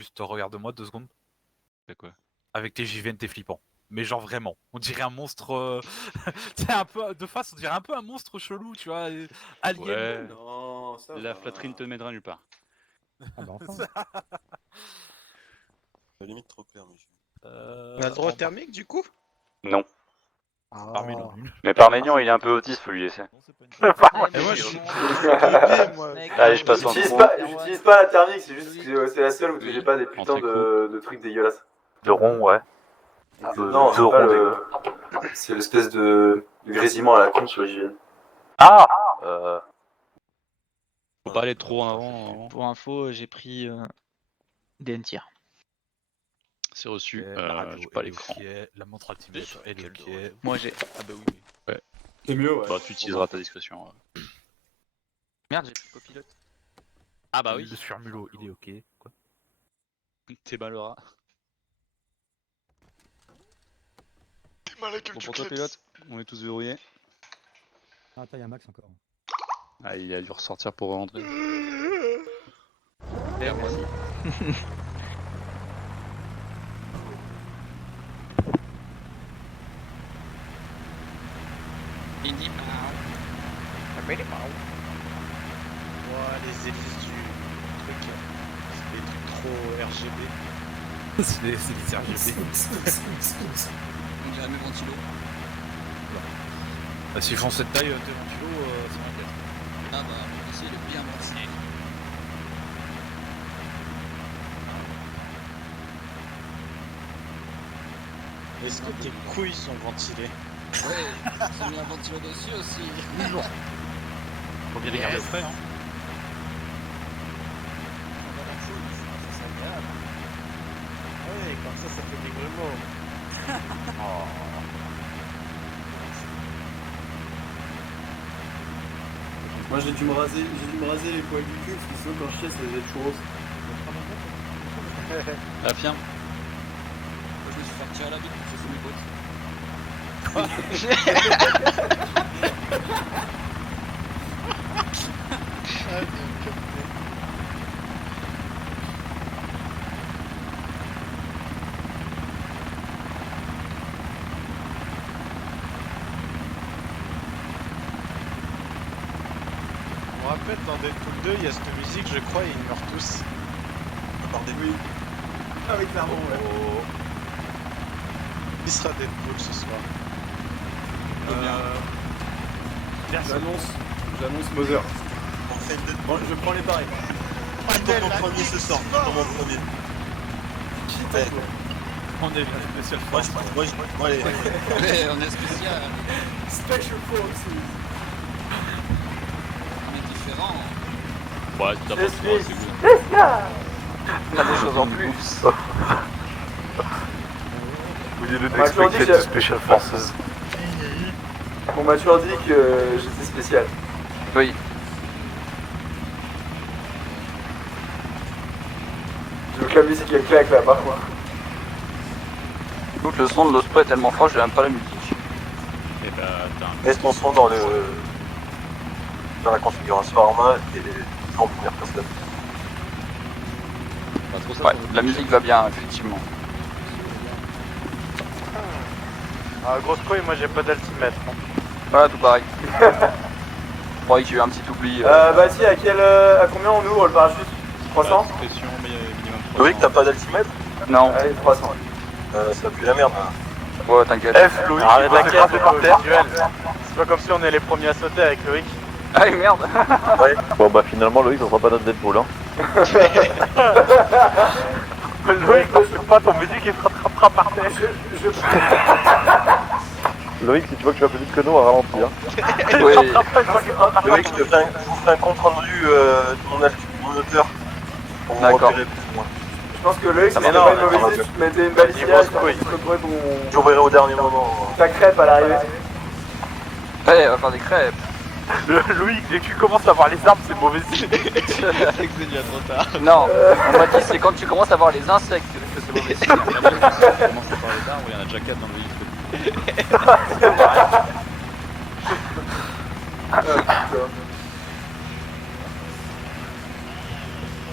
Juste regarde-moi 2 secondes. C'est quoi? Avec tes JVN, t'es flippant. Mais genre vraiment, on dirait un monstre. C'est un peu de face, on dirait un peu un monstre chelou, tu vois, alien. Ouais. Non, ça La va. flatterie ne te mènera nulle part. Ah bah enfin. La limite trop clair, monsieur. On a le droit au thermique du coup? Non. Parmi Ah. les Mais Parménion, il est un peu autiste, faut lui laisser. Et moi je suis bébé moi. Allez, je passe en J'utilise pas la thermique, c'est juste que c'est la seule où tu fais pas des putains de trucs dégueulasses. De rond, ouais. Non, c'est pas le... C'est l'espèce de grésillement à la con sur l'hygiène. Ah Faut pas aller trop en avant. Pour info, j'ai pris DNTR. C'est reçu. la radio, J'ai pas elle est l'écran. ok, la montre altimètre, elle est ok. Moi j'ai. Ah bah oui. C'est mieux, ouais. Bah tu utiliseras ta discrétion. Merde, j'ai pris copilote. Ah bah oui. Le surmulot, il est ok. Quoi. T'es malheureux. Bon pour toi pilote, on est tous verrouillés. Ah, attends, y'a Max encore. Ah il a dû ressortir pour rentrer. Merci. Ouah, les hélices du truc. C'est des trucs trop RGB. C'est des RGB. On dirait mes ventilos. Bah, s'ils font cette taille, tes ventilos, ça m'inquiète. Ah bah, ici il est bien ventilé. Est-ce que tes couilles sont ventilées? Ouais, j'ai mis un ventilo dessus aussi. Faut bien les garder au frais, hein. Ouais, comme ça fait des grumeaux. Moi j'ai dû me raser les poils du cul, parce que sinon quand je chie, ça devait être chaud. Affirme. Je me suis fait tirer à la bite, j'ai fait mes bottes. Je me rappelle dans Deadpool 2, il y a cette musique, je crois, et ils meurent tous. Oui. Ah oui, clairement, ouais. Qui sera Deadpool ce soir? J'annonce Mother. Bon, je prends les paris. Dans mon premier ce soir, dans mon premier. On est une spéciale force. Moi, les... Ouais, on est spécial, Special Forces. on est différent. Ouais, t'as pas le droit, c'est good. On a des choses en plus. Au lieu de m'a toujours dit d'expected que- Special Forces. On m'a toujours dit que j'étais spécial. Oui. Je veux que la musique elle claque là, par contre. Écoute, le son de l'osprey est tellement fort, j'ai même pas la musique. Et bah t'as un... Laisse ton son dans la configuration Arma et en première personne. Pas trop ça. Ouais, la musique va bien, effectivement. Ah, grosse couille, moi j'ai pas d'altimètre. Ouais, tout pareil. Je croyais qu'il y a eu un petit oubli. Bâti, à combien on ouvre le parachute 300 Discrétion, mais minimum 300. Loïc, t'as pas d'altimètre Non, Allez, 300. Ça pue la merde. ouais, t'inquiète. F, Loïc, Arrête la frappé par terre. C'est pas comme si on est les premiers à sauter avec Loïc. Ah merde. Bon bah finalement Loïc, on sera pas notre Deadpool hein. Loïc, ne fais pas ton musique, il te rattrapera par terre. Loïc, si tu vois que tu vas plus vite que nous, à ralentir. Hein. Oui. Loïc, je vous ferai un compte rendu de mon hauteur. Pour vous D'accord. repérer plus ou moins. Je pense que Loïc, Ça c'était va, pas une non, mauvaise idée, tu mettais une balustrade, j'ouvrirai au dernier moment. Ta crêpe à l'arrivée. Ouais, on va faire des crêpes. Loïc, dès que tu commences à voir les arbres, c'est mauvais signe. Avec déjà trop tard. Non, on m'a dit c'est quand tu commences à voir les insectes que c'est mauvais signe. On commence à parler d'arbres, il y en a déjà 4 dans le véhicule.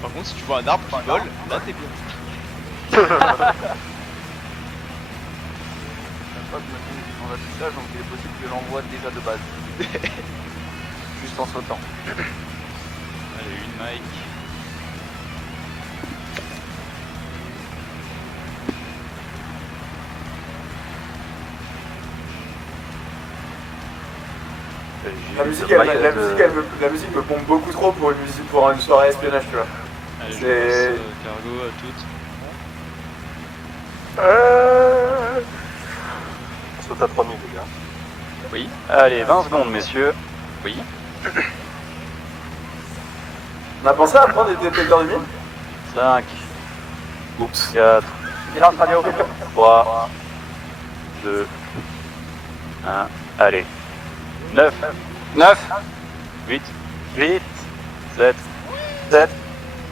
Par contre, si tu vois un arbre qui vole, là t'es bien. Pas que me tombe dans l'affichage, donc il est possible que l'envoie déjà de base. Juste en sautant. Allez, une Mike. La musique, la musique me pompe beaucoup trop pour une soirée espionnage, tu vois. Allez, je C'est- passe cargo à toutes. Saute à 3000 les gars. Oui. Allez, 20 secondes, messieurs. Oui. On a pensé à prendre des détecteurs de mine 5, Oups. 4, Silence radio. 3, 2, 1. Allez. 9, 8, 7,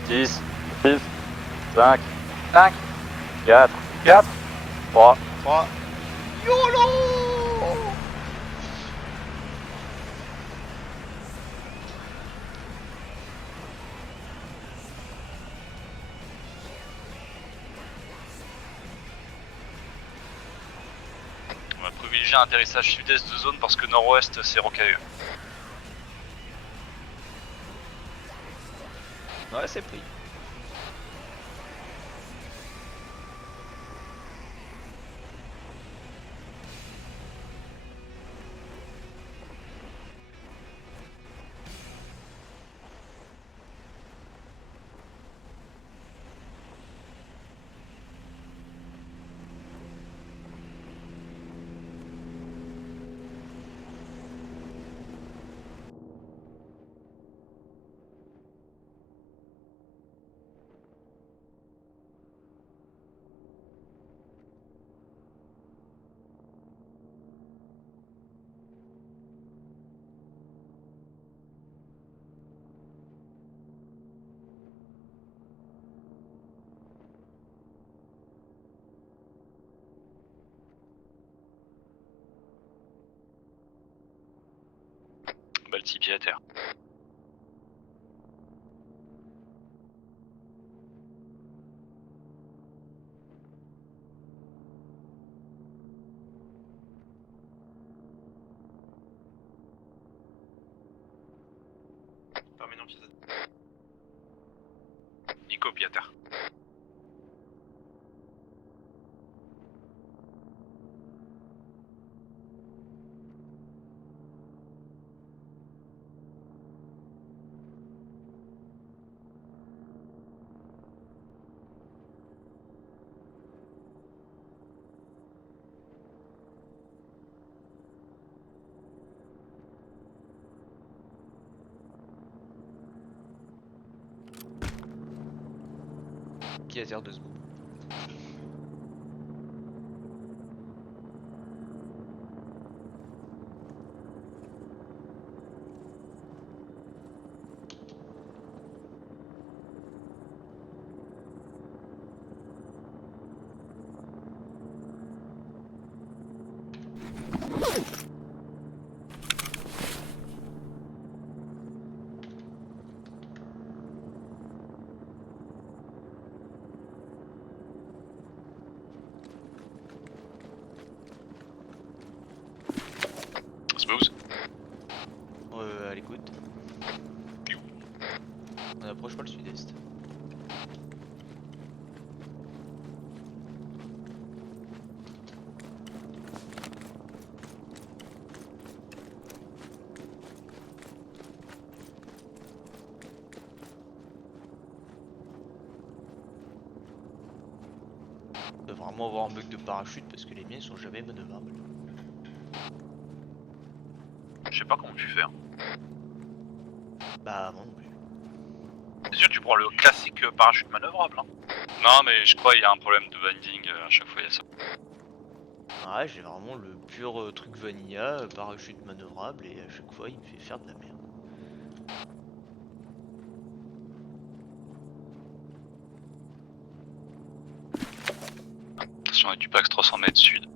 10, 5, 4, 3, 3. On va privilégier un atterrissage sud-est de zone parce que nord-ouest c'est rocailleux. Ouais, c'est pris. Balti à terre. Terminant pied Nico pied à terre. Qui a terre 2 secondes. Smooth. À l'écoute. On approche pas le sud-est. On doit vraiment avoir un bug de parachute parce que les miens sont jamais manœuvrables. Je sais pas comment tu fais. Hein. Bah moi non plus. C'est sûr, tu prends le classique parachute manœuvrable. Hein. Non, mais je crois qu'il y a un problème de binding. À chaque fois, il y a ça. Ouais, j'ai vraiment le pur truc vanilla, parachute manœuvrable et à chaque fois il me fait faire de la merde. Attention avec du Pax 300 mètres sud.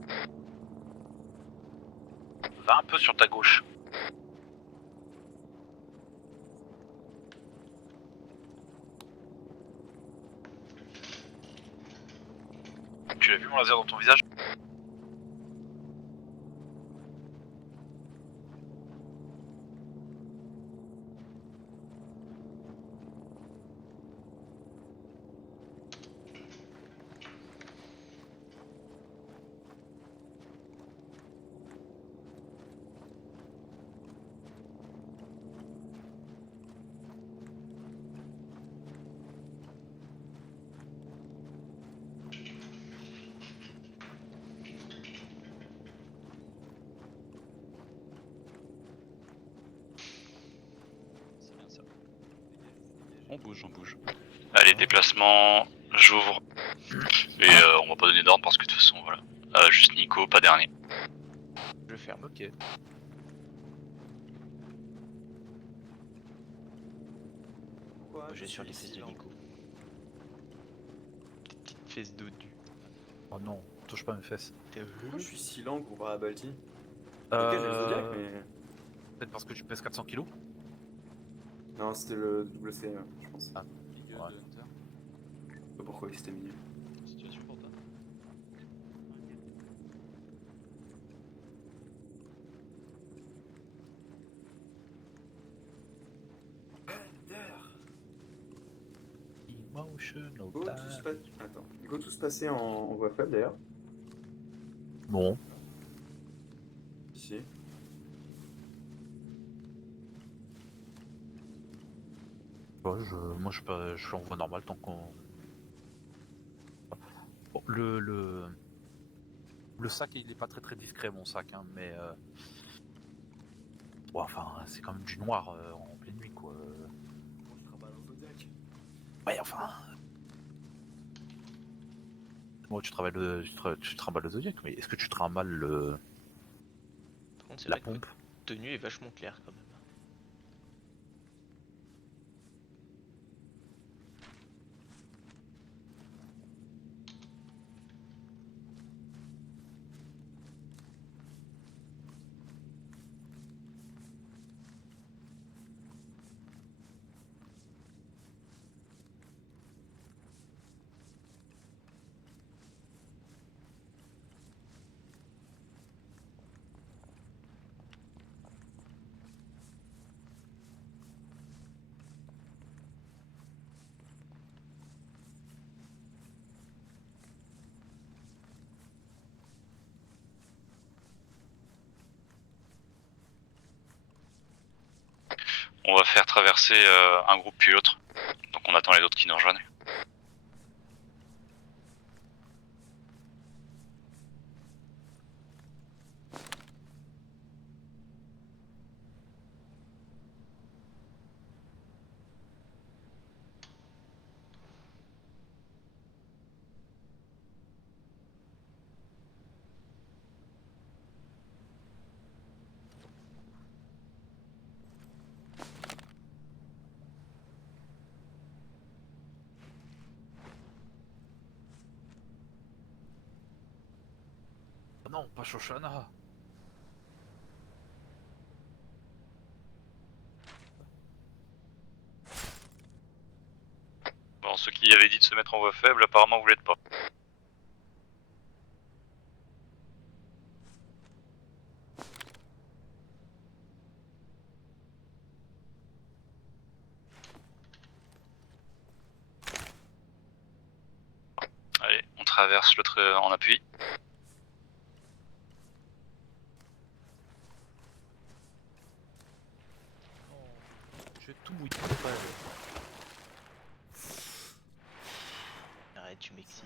Va un peu sur ta gauche. Tu l'as vu mon laser dans ton visage? On bouge, on bouge. Allez, déplacement, j'ouvre. Et on va pas donner d'ordre parce que de toute façon, voilà. Juste Nico, pas dernier. Je ferme. Ok. J'ai sur les fesses de Nico. Petite fesse dodu. Oh non, touche pas mes fesses. Pourquoi je suis si lent comparé à Balti? Ok, j'ai le Zodiac, mais... Peut-être parce que tu pèses 400 kilos. Non, c'était le WC, je pense. Ah. Milieu Ouais. de Hunter. Je sais pas pourquoi il s'était milieu. Situation pour toi? Emotional Go time. tous Attends. Go tous passer en voie faible d'ailleurs. Bon. Ici. Ouais, moi je suis en voie normale tant qu'on... Bon, le sac il est pas très discret mon sac hein, mais bon, enfin c'est quand même du noir en pleine nuit quoi. Moi je travaille au Zodiac. Ouais enfin. Bon tu travailles tu trimbales le Zodiac mais est-ce que tu trimbales Par contre, c'est la vrai que pompe? votre tenue est vachement claire quand même. On va faire traverser un groupe puis l'autre. Donc on attend les autres qui nous rejoignent. Oh non pas Shoshana. Bon, ceux qui avaient dit de se mettre en voie faible, apparemment vous l'êtes pas. Allez, on traverse l'autre en appui. Je vais tout mouiller. Arrête, tu m'excites.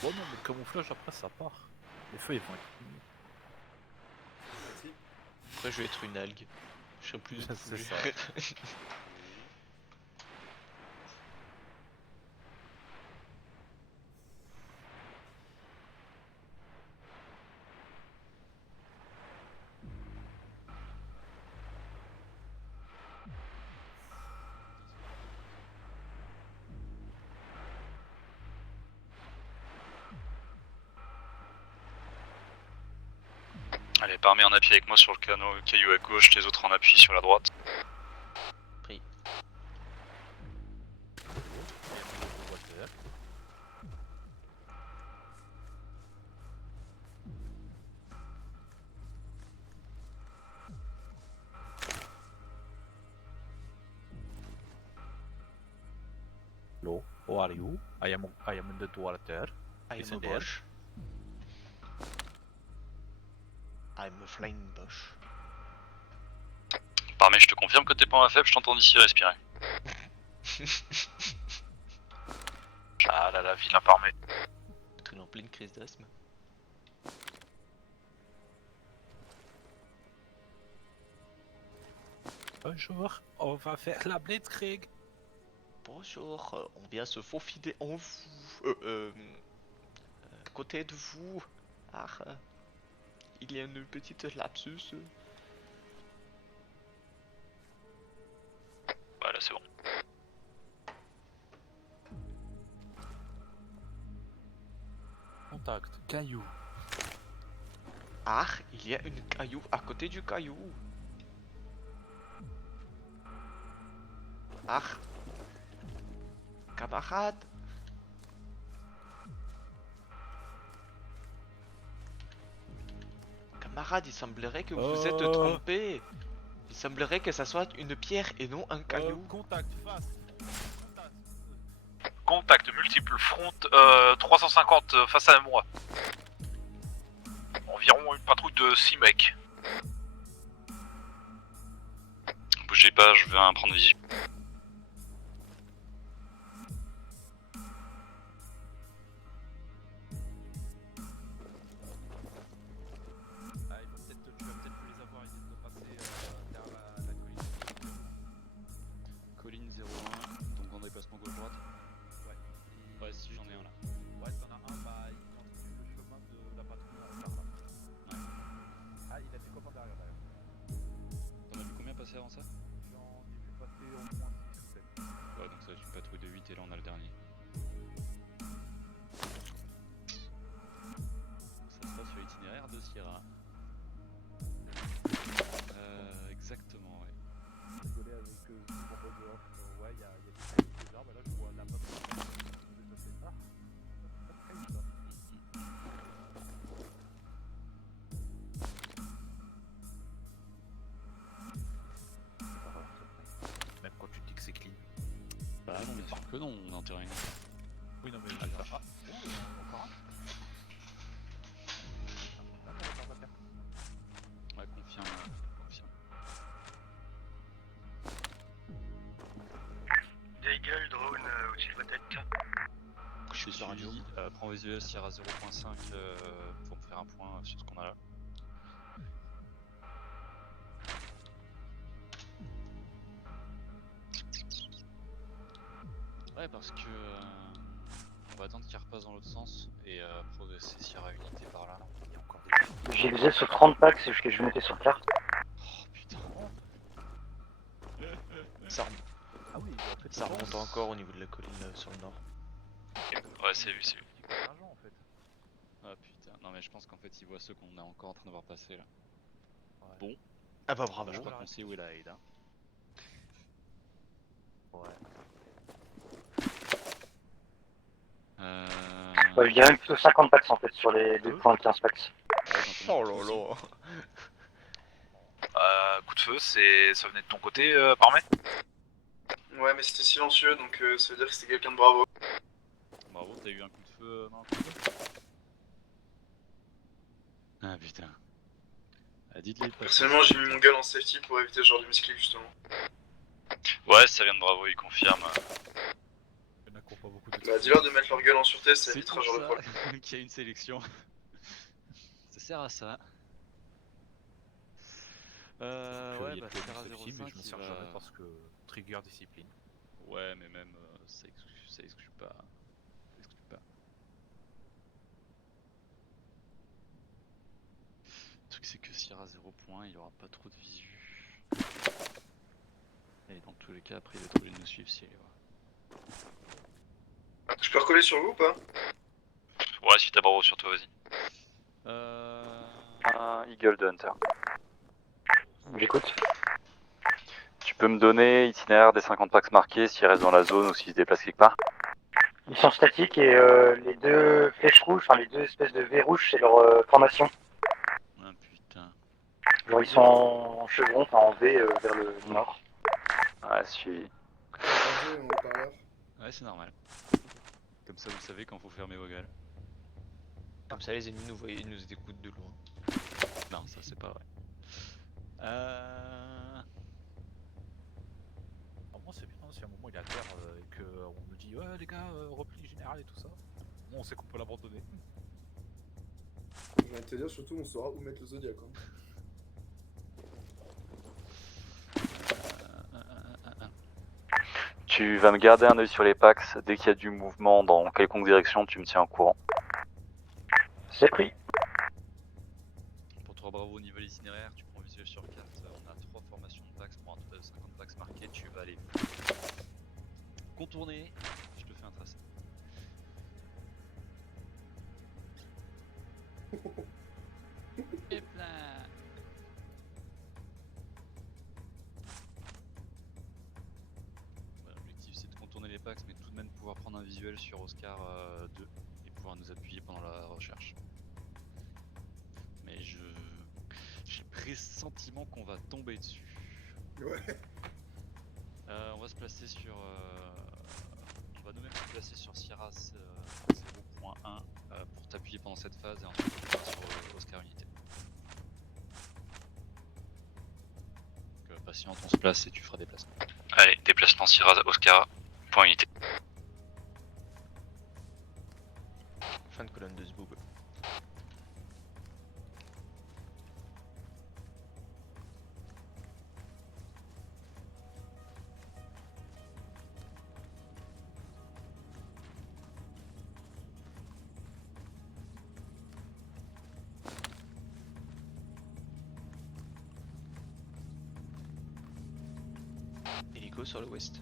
Bon non mais le camouflage après ça part. Les feux ils vont être... Après, je vais être une algue. Je serai plus. C'est ça. Allez, parmi en appui avec moi sur le caillou à gauche, les autres en appui sur la droite. How are you? I am in the water. I'm Is a it there? Bosch. I'm a flying Bosch. Parmi, je te confirme que t'es pas un faible, je t'entends d'ici respirer. Ah là là, vilain Parmé. Tout en pleine crise d'asthme. Bonjour, on va faire la Blitzkrieg. Bonjour, on vient se faufiler en vous. Côté de vous. Ah, il y a une petite lapsus. Ouais, là c'est bon. Contact, caillou. Ah, il y a une caillou à côté du caillou. Ah, camarade. Camarade, il semblerait que vous êtes trompé. Il semblerait que ça soit une pierre et non un caillou. Contact, face. Contact multiple front 350 face à moi. Environ une patrouille de 6 mecs. Bougez pas, je vais prendre visu. Ah, tu vas peut-être plus les avoir, ils viennent de passer derrière la colline. Colline 01, donc en déplacement gauche-droite. Ouais, si j'en ai un là. Ouais, t'en as un, bah il continue le chemin de la patrouille en retard là. Ouais. Ah, il a des copains derrière d'ailleurs. T'en as vu combien passer avant ça? J'en ai vu passer au moins 6 ou 7. Ouais, donc ça va être une patrouille de 8 et là on a le dernier. Ça sera sur l'itinéraire de Sierra. Exactement, ouais. Rigoler avec en mode off. Ouais, il y a des arbres, là je vois la map. Ah, très vite ça. Même quand tu dis que c'est clean. Bah non, bien sûr que non, on est en terrain. Oui, non, mais. Ah, encore un. Ouais, confirme, confirme. Deagle, drone au-dessus de votre tête. Je suis sur radio. Prends visuel Sierra 0.5 pour me faire un point sur ce qu'on a là. Ouais, parce que on va attendre qu'il repasse dans l'autre sens et progresser Sierra unité par là. Il y a encore des. J'ai visé sur 30 packs, c'est juste que je mettais sur carte. Oh putain. Ça, Ah oui, après ça remonte encore au niveau de la colline sur le nord. Ouais, c'est lui, c'est lui. argent en fait. Ah putain, non mais je pense qu'en fait il voit ceux qu'on est encore en train de voir passer là. Ouais. Bon, Ah bah bravo. je crois qu'on sait où est la aide. Hein. Ouais. Ouais, je dirais plutôt 50 packs en fait sur les 2 points de 15 packs. Oh lolo. Coup de feu, ça venait de ton côté, Parmé? Ouais, mais c'était silencieux, donc ça veut dire que c'était quelqu'un de bravo. Bravo, t'as eu un coup de feu dans le coup de feu. Ah putain. Ah, dites-les pas. Personnellement, j'ai mis mon gueule en safety pour éviter ce genre de misclick justement. Ouais, ça vient de Bravo, il confirme. Il y en a qui ont pas beaucoup de. Bah, dis-leur de mettre leur gueule en sûreté, ça C'est évitera pour ce genre de ça problème. qu'il y a une sélection. Ça sert à ça. Ouais, bah Sierra mais 05 je me il sers va... jamais parce que trigger discipline. Ouais, mais même ça exclut pas. Ça exclut pas. Le truc c'est que Sierra 0 point, il y aura pas trop de visu. Et dans tous les cas, après il va être obligé de nous suivre si elle est là. Je peux recoller sur vous ou pas? Ouais, si t'as Bravo sur toi, vas-y. Eagle de Hunter. J'écoute. Tu peux me donner itinéraire des 50 packs marqués s'ils restent dans la zone ou s'ils se déplacent quelque part? Ils sont statiques et les 2 flèches rouges, enfin les 2 espèces de V rouges, c'est leur formation. Ah putain. Genre ils sont en chevron, enfin en V vers le nord. Ouais, suivi. Ouais, c'est normal. Comme ça, vous savez quand faut fermer vos gueules. Comme ça, les ennemis nous voient, ils nous écoutent de loin. Non, ça c'est pas vrai. Alors moi c'est bien, si à un moment il est à terre et qu'on me dit ouais les gars, repli général et tout ça, bon, on sait qu'on peut l'abandonner. Je vais te dire, surtout, on saura où mettre le Zodiac. Hein. Tu vas me garder un œil sur les Pax. Dès qu'il y a du mouvement dans quelconque direction, tu me tiens au courant. C'est pris. Pour 3 Bravo niveau itinéraire, tu prends visuel sur carte. On a 3 formations de Pax pour un total de 50 Pax marqués. Tu vas aller contourner. Je te fais un tracé. Et plein. Voilà, l'objectif c'est de contourner les Pax, mais tout de même pouvoir prendre un visuel sur Oscar 2 et pouvoir nous appuyer pendant la recherche. Mais j'ai le pressentiment qu'on va tomber dessus. Ouais. On va se placer sur. On va nous-mêmes se placer sur Sierra 0.1 pour t'appuyer pendant cette phase et ensuite on va sur Oscar Unité. Donc patiente, on se place et tu feras déplacement. Allez, déplacement Sierra Oscar, point unité. Fin de colonne de ce boob. Hélico sur l'ouest.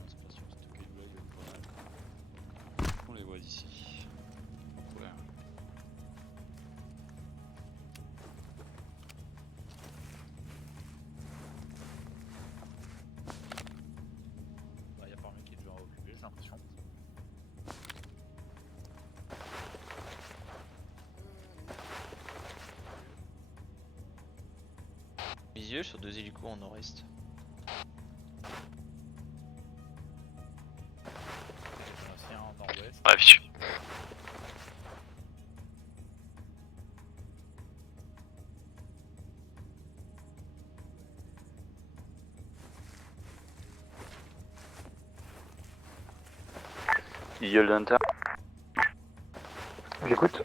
On se place sur stocker une blague, on les voit d'ici. Pas de problème. Bah y a pas un mec qui est déjà occupé, j'ai l'impression. Visuel sur 2 hélicos en nord-est. J'ai aussi un en nord-ouest. Ouais, visuel. Eagle Hunter, J'écoute.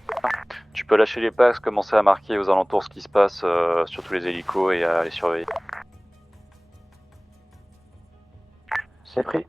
tu peux lâcher les Pax, commencer à marquer aux alentours ce qui se passe sur tous les hélicos et à les surveiller. C'est pris.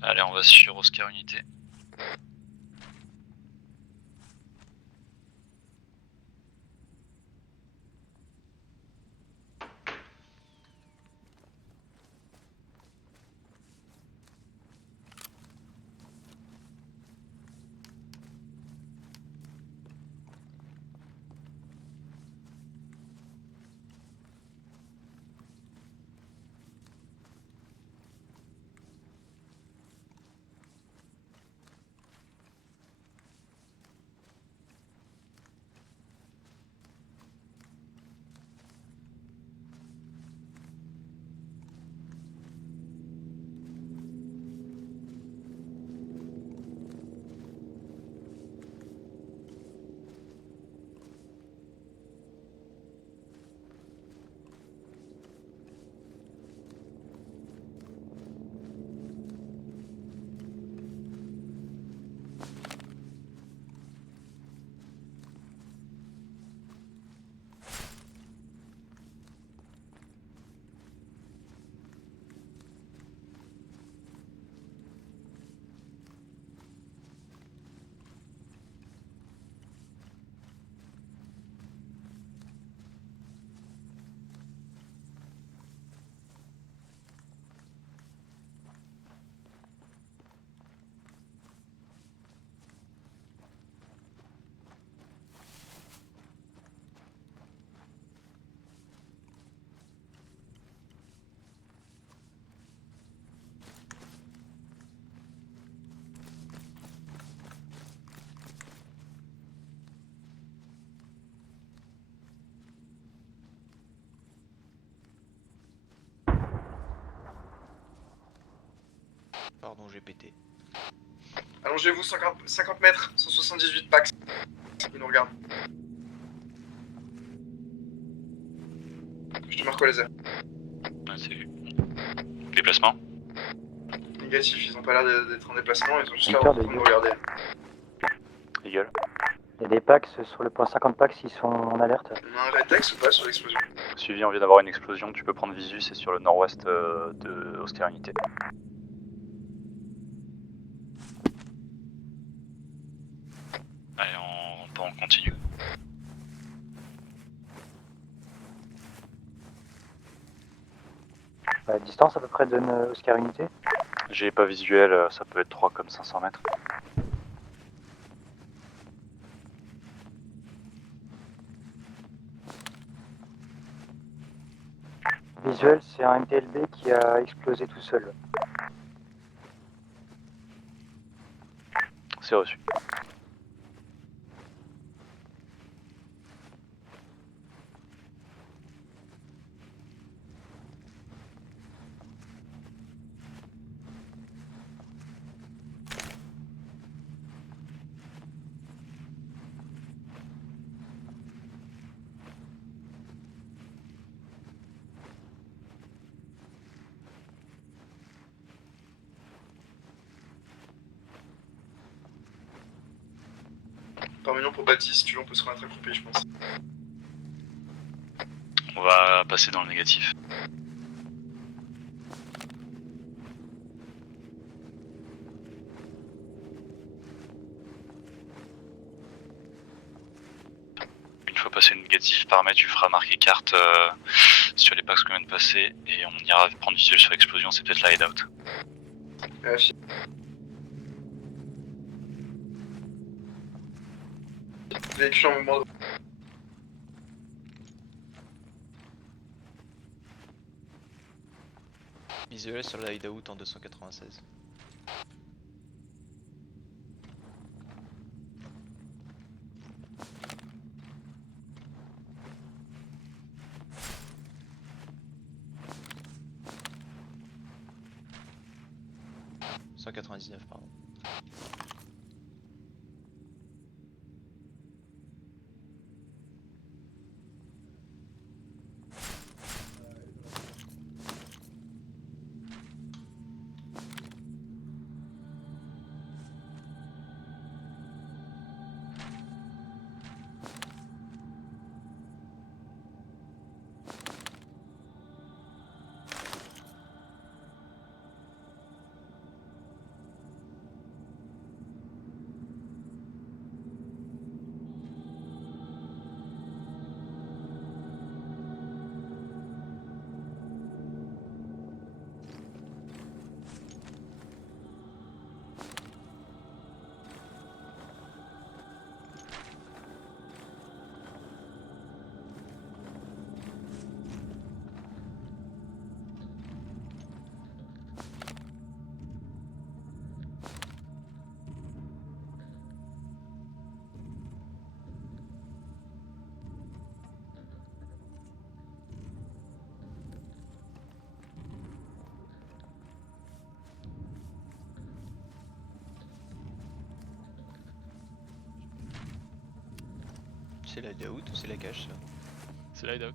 Allez, on va sur Oscar Unité. Pardon, j'ai pété. Allongez-vous 50 mètres, 178 Pax. Il nous regarde. Je te marque au laser. Ouais, c'est vu. Déplacement. Négatif, ils ont pas l'air d'être en déplacement, ils ont juste l'air Encore de des nous regarder. Eagle. Il y a des packs sur le point 50 packs, ils sont en alerte. On a un rétex ou pas sur l'explosion? Suivi, on vient d'avoir une explosion, tu peux prendre visu, c'est sur le nord-ouest de Oscar Unité. Allez, on continue. La distance à peu près donne Oscar Unité. J'ai pas visuel, ça peut être 3 comme 500 mètres. Visuel, c'est un MTLB qui a explosé tout seul. C'est reçu. Par million pour Baptiste, si tu veux, on peut se remettre à couper, je pense. On va passer dans le négatif. Une fois passé le négatif, paramètre, tu feras marquer carte sur les packs qu'on vient de passer et on ira prendre visuel sur l'explosion, c'est peut-être la hideout. Véhicule en mouvement. Visuel sur la hideout en 296. Pardon. C'est la layout ou c'est la cache ça? C'est la hideout.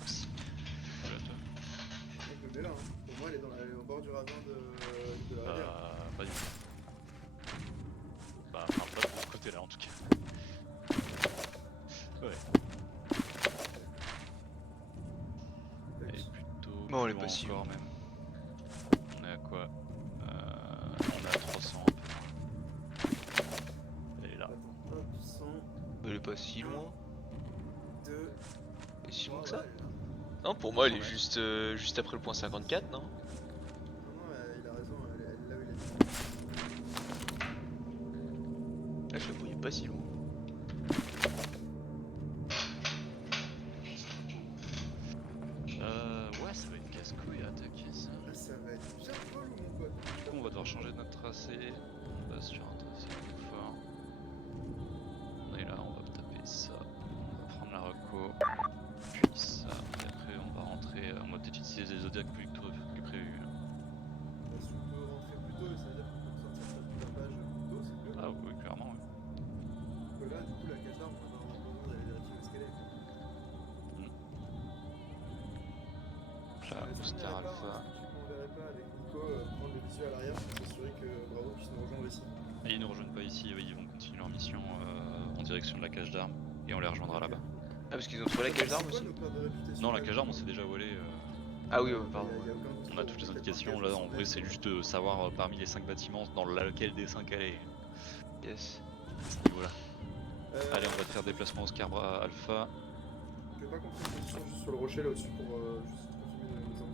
Yes. Voilà, toi. Je me mets là, hein. Pour moi, elle est au bord du ravin de la rivière. Pas du tout. Bah, enfin, pas de ce côté-là en tout cas. Ouais. Elle est plutôt. Bon, elle est plus pas si encore loin. même. On est à quoi On est à 300 un peu. Elle est là. Attends, hop, 100, Elle est pas si loin. 2, Elle est si loin que 3, ça? Non, pour moi elle est juste après le point 54, non? Non, il a raison, elle est là où il est. Là je la voyais pas si loin. Ouais, ça va être casse-couille à attaquer ça. Ah, ça va être bien relou, mon pote. Du coup, on va devoir changer notre tracé. On va sur un tracé plus fort. On est là, on va taper ça. On va prendre la reco. Puis ça. Et après, on va rentrer. On va peut-être utiliser des zodiacs plus prévu. Si on peut rentrer plus tôt, ça veut dire qu'on peut sortir sa tapage plus tôt, c'est mieux. Ah, oui, clairement. Ouais. Parce que là, du coup, la cache d'armes, on va avoir besoin d'aller vérifier où est-ce qu'elle est. Là, Oscar Alpha. On verrait pas avec Nico prendre le visuel à l'arrière pour s'assurer que Bravo puisse nous rejoindre ici. Et ils ne rejoignent pas ici, ils vont continuer leur mission en direction de la cage d'armes. Et on les rejoindra là-bas. Ah, parce qu'ils ont trouvé la cache d'armes aussi? Non, la cage d'armes, on s'est déjà volé. Ah oui, pardon. On a toutes les indications. Là, en vrai, c'est juste de savoir parmi les 5 bâtiments dans lequel des 5 elle est. Yes. À ce niveau-là. Allez, on va te faire déplacement Oscar Alpha. Je vais pas comprendre une position juste sur le rocher là au-dessus pour juste confirmer les infos.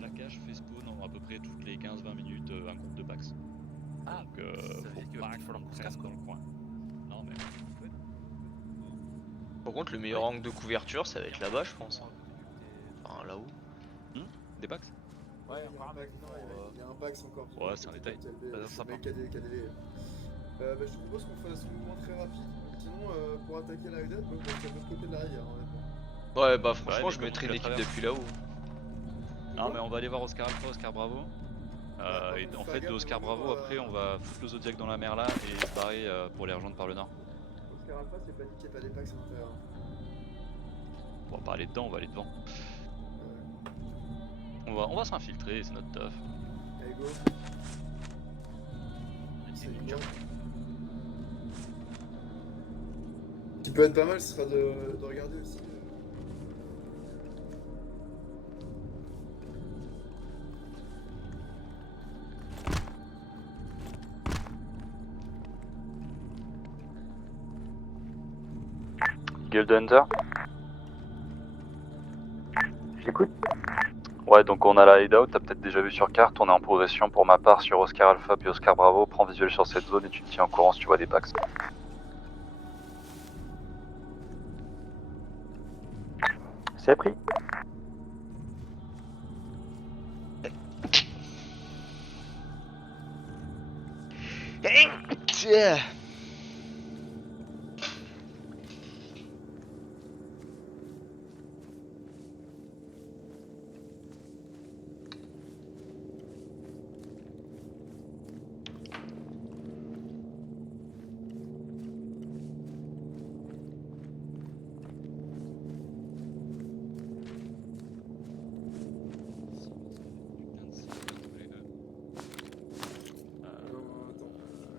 La cage fait spawn à peu près toutes les 15-20 minutes un groupe de Pax. Ah, Donc, ça veut dire qu'il va pas falloir qu'on se qu'on casse, reste quoi. dans le coin. Non, mais. Par contre, le meilleur angle de couverture, ça va être là-bas, je pense. Enfin, là-haut. Des Pax? Ouais, Il y a encore un un pack, non, il y a un pack encore. Ouais, c'est un détail. Ça donne sympa. KDV. Je te propose qu'on fasse un mouvement très rapide. Sinon, pour attaquer la Hudette, on va être de l'autre côté de la rivière, honnêtement. Ouais, bah franchement, mais je mettrais une comment tu équipe la depuis là-haut. Non, mais on va aller voir Oscar Alpha, Oscar Bravo. Et en fait, de Oscar Bravo, après, on va foutre le Zodiac dans la mer là et se barrer pour les rejoindre par le nord. Oscar Alpha, c'est pas dit qu'il n'y ait pas des packs à l'intérieur. On va pas aller dedans, on va aller devant. On va s'infiltrer, c'est notre taf. Allez, go. C'est bien. Ce qui peut être pas mal, ce sera de regarder aussi. Guild Hunter. J'écoute. Ouais, donc on a la hideout, t'as peut-être déjà vu sur carte, on est en progression pour ma part sur Oscar Alpha puis Oscar Bravo, prends visuel sur cette zone et tu te tiens au courant si tu vois des packs. C'est pris.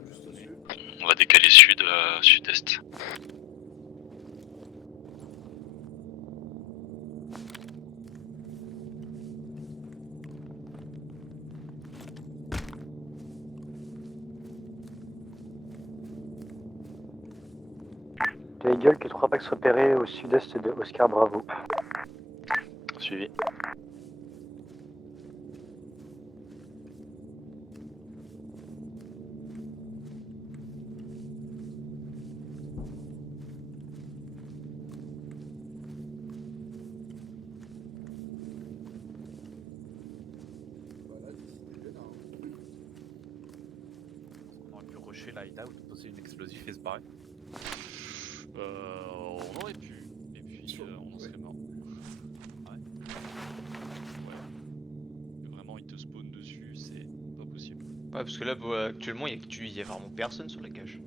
Juste au-dessus. On va décaler sud-est. De Eagle que 3 packs repérés au sud-est de Oscar Bravo. Suivi. Voilà, décidez là. On aurait pu rusher la hideout, poser une explosif et se barrer. On aurait pu, et puis Sûr, on en serait mort. Ouais. Vraiment, il te spawn dessus, c'est pas possible. Ouais, parce que là, actuellement, il y a vraiment personne sur la cage.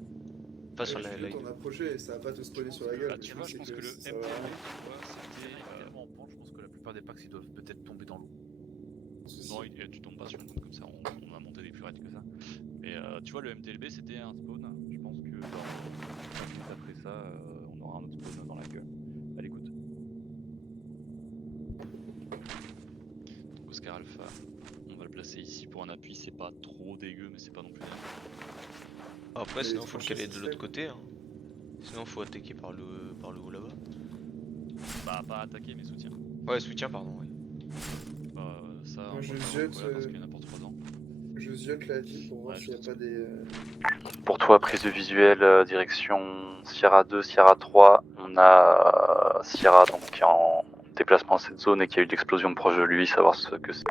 Pas sur la. J'ai vu ton approché et ça va pas te spawner sur la gueule. Bah, tu vois, je pense que le ça MTB, va tu vraiment- vois, c'était. Tellement en pente, je pense que la plupart des packs ils doivent peut-être tomber dans l'eau. Non, tu tombes pas sur une zone comme ça, on a monté des plus raides que ça. Mais tu vois, le MTLB c'était un spawn. Je pense que dans 5 minutes après ça, on aura un autre spawn dans la gueule. À l'écoute. Donc Oscar Alpha, on va le placer ici pour un appui. C'est pas trop dégueu, mais c'est pas non plus dégueu. Après, Mais sinon, les faut le tranchées, caler de c'est l'autre fait. côté. Hein. Sinon, faut attaquer par le haut là-bas. Bah, pas attaquer, mais soutien. Ouais, soutien, pardon. Oui. Ça, Moi, on je va pas jette, recouvrir parce qu'il y en a pour 3 ans. Je ziote la ville pour voir Ouais, s'il n'y a je pas des. Pour toi, prise de visuel, direction Sierra 2, Sierra 3. On a Sierra donc, qui est en déplacement dans cette zone et qui a eu l'explosion proche de lui, savoir ce que c'est.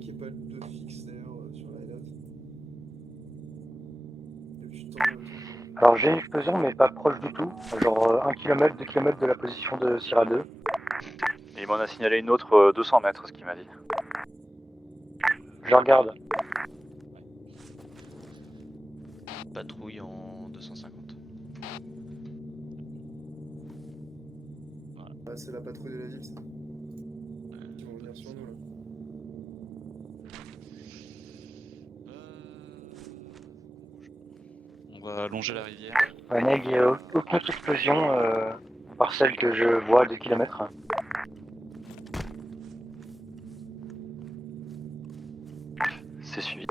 Qu'il n'y ait pas de fixe d'ailleurs sur la hideout. Depuis le temps. Alors j'ai une explosion, mais pas proche du tout. Genre 1 km, 2 km de la position de Sierra 2. Et il m'en a signalé une autre 200 mètres, ce qu'il m'a dit. Je regarde. Patrouille en 250. Ah, c'est la patrouille de la ville, ça. Qui vont venir sur nous là. On va longer la rivière. Ouais, Neg, il n'y a aucune autre explosion, à part celle que je vois à 2 km. C'est suivi.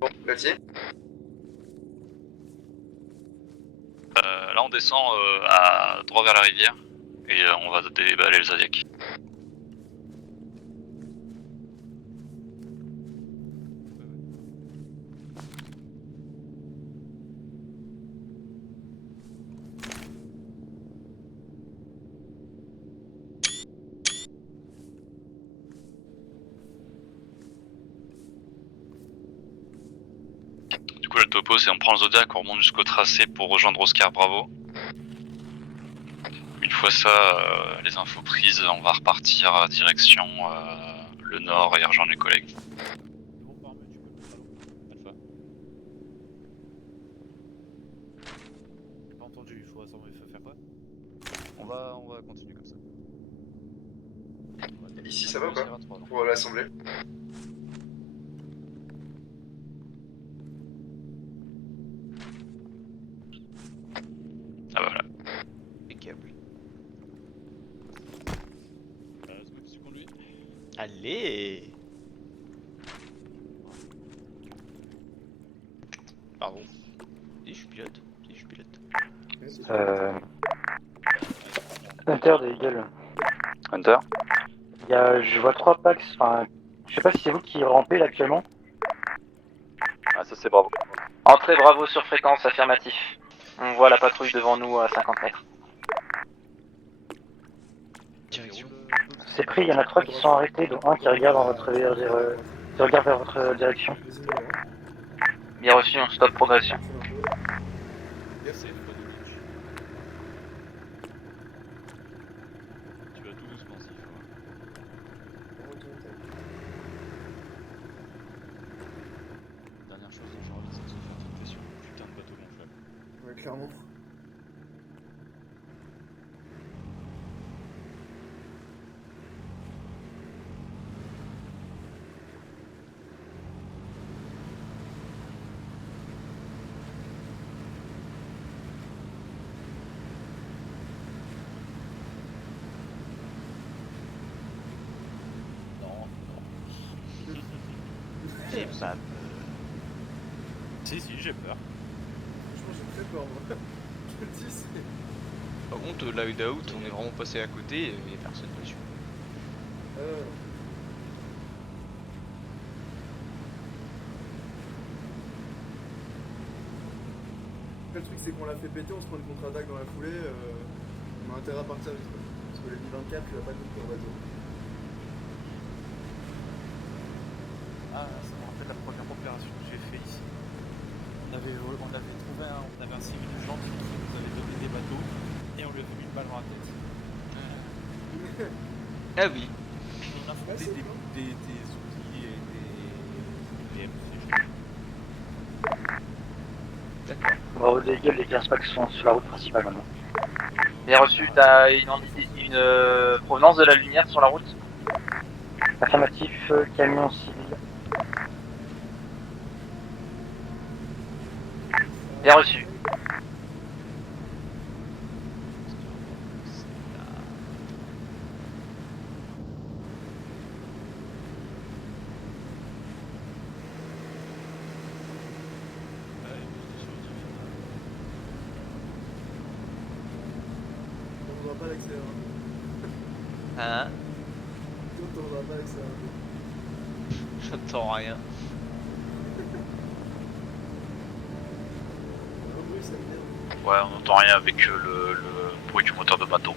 Bon, Galtier. Là, on descend à droit vers la rivière et on va déballer le Zodiac. Du coup, le topo, c'est on prend le Zodiac, on remonte jusqu'au tracé pour rejoindre Oscar Bravo. Une fois ça, les infos prises, on va repartir direction le nord et rejoindre les collègues. Alpha. J'ai pas entendu, il faut faire quoi? On va continuer comme ça. Ici, ça va ou pas Sierra 3, non. Pour l'assemblée. Ah bah voilà. Impeccable. Let's go, tu conduis. Allez. Pardon. Si je pilote. Si je pilote. Hunter de Eagle. Hunter. Je vois 3 packs, enfin, je sais pas si c'est vous qui rampez là actuellement. Ah, ça c'est Bravo. Entrée Bravo sur fréquence, affirmatif. On voit la patrouille devant nous à 50 mètres. Direction. C'est pris, il y en a 3 qui sont arrêtés, dont un qui regarde vers votre direction. Les numéros, hein. Bien reçu, on stop progression. C'est pas de glitch. Tu vas tout doucement s'il faut. Dernière chose dont j'ai envie, c'est de se faire tilter sur le putain de bateau gonflable. Ouais, clairement. C'est ça. Si, j'ai peur. Franchement, j'ai très peur, moi. Je le dis, c'est. Par contre, la hideout, on est vraiment passé à côté et il y a personne dessus. Le truc, c'est qu'on l'a fait péter, on se prend une contre-attaque dans la foulée. On a intérêt à partir vite. Quoi. Parce que le Mi-24, il va pas nous faire bateau. Ah, ça me rappelle la première opération que j'ai fait ici. On avait un civil gentil qui nous avait donné des bateaux et on lui avait mis une balle dans la tête. Ah oui. On a fondé c'est des outils et des MC. D'accord. Bravo des gueules, les 15 packs sont sur la route principale maintenant. Bien reçu, t'as une provenance de la lumière sur la route? Affirmatif, camion civil. Bien reçu. On va pas l'accélérer. Hein? On va pas l'accélérer. J'entends rien. Un bruit, ça m'énerve. Ouais, on n'entend rien avec le bruit du moteur de bateau.